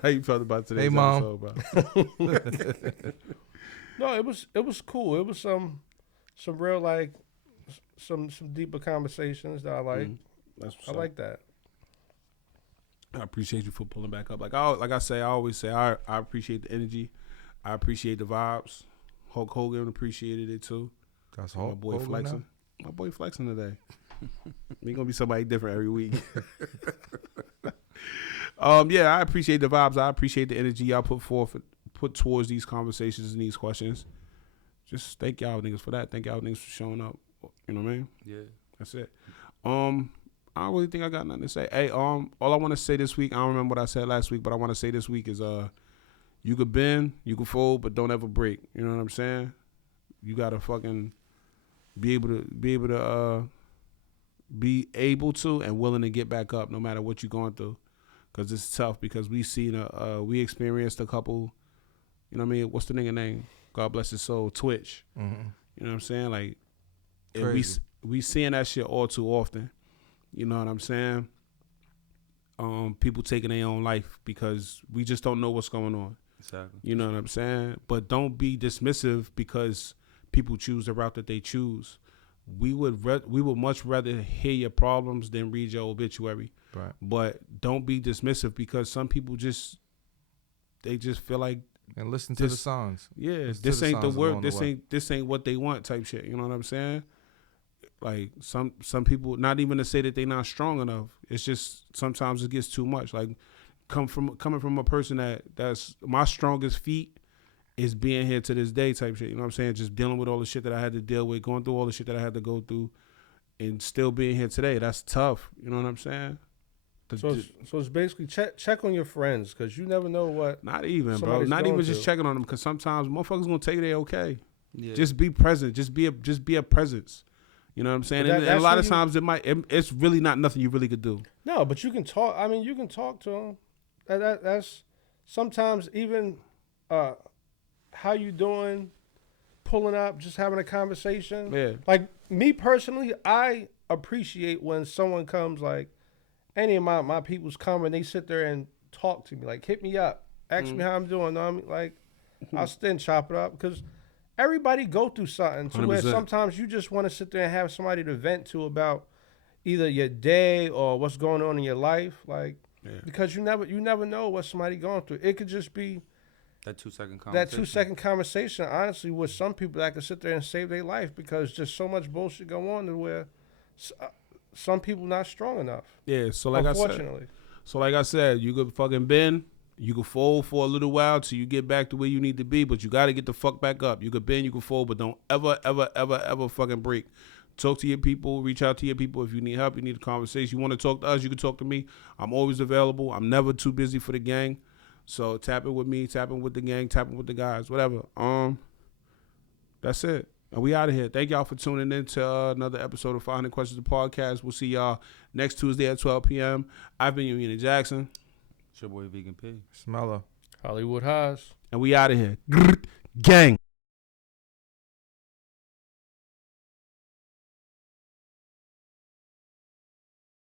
How you felt about today's Hey, Mom. episode, bro? No, it was cool. It was some real like some deeper conversations that I like. That's what's I up. like that. I appreciate you for pulling back up. I always say, I appreciate the energy. I appreciate the vibes. Hulk Hogan appreciated it too. That's My Hulk boy Hogan flexing. now? My boy flexing today. We gonna be somebody different every week. Yeah, I appreciate the vibes. I appreciate the energy y'all put towards these conversations and these questions. Just thank y'all niggas for that. Thank y'all niggas for showing up. You know what I mean? Yeah. That's it. I don't really think I got nothing to say. Hey, all I want to say this week, I don't remember what I said last week, but I want to say this week is you could bend, you could fold, but don't ever break. You know what I'm saying? You gotta fucking be able to and willing to get back up no matter what you're going through. Cause it's tough because we experienced a couple, you know what I mean? What's the nigga name? God bless his soul, Twitch. Mm-hmm. You know what I'm saying? Like, and Crazy. we seeing that shit all too often. You know what I'm saying? People taking their own life because we just don't know what's going on. Exactly. You know what I'm saying? But don't be dismissive because people choose the route that they choose. We would much rather hear your problems than read your obituary. Right. But don't be dismissive because some people they just feel like, And listen to the This- songs. yeah, Listen to this the ain't the songs work. along the way. This ain't what they want type shit. You know what I'm saying? Like some people, not even to say that they not strong enough. It's just sometimes it gets too much. Like coming from a person that's my strongest feat is being here to this day type shit. You know what I'm saying? Just dealing with all the shit that I had to deal with, going through all the shit that I had to go through, and still being here today. That's tough. You know what I'm saying? So it's basically check on your friends because you never know what. Not even, bro. somebody's Not going even just through. checking on them because sometimes motherfuckers gonna take it they okay. Yeah. Just be present. Just be a presence. You know what I'm saying? But And a that's lot when of you- times it's really not nothing you really could do. No, but you can talk. I mean, you can talk to them. That's sometimes even how you doing pulling up, just having a conversation. Yeah. Like me personally, I appreciate when someone comes, like any of my peoples come and they sit there and talk to me, like hit me up, ask me how I'm doing. Know what I mean? Like I'll then chop it up because everybody go through something to where 100%. sometimes you just want to sit there and have somebody to vent to about either your day or what's going on in your life, like because you never know what somebody going through. It could just be That 2-second conversation. that 2-second conversation, honestly, with some people that could sit there and save their life because just so much bullshit go on to where some people not strong enough. Yeah. So Unfortunately. like I said, you could fucking bend. You could fold for a little while till you get back to where you need to be, but you got to get the fuck back up. You could bend, you could fold, but don't ever fucking break. Talk to your people. Reach out to your people if you need help. You need a conversation. You want to talk to us, you can talk to me. I'm always available. I'm never too busy for the gang. So tap in with me, tap in with the gang, tap in with the guys, whatever. That's it. And we out of here. Thank y'all for tuning in to another episode of 500 Questions of Podcast. We'll see y'all next Tuesday at 12 p.m. I've been Union Jackson. It's your boy Vegan P. Smello. Hollywood Highs. And we out of here. Gang.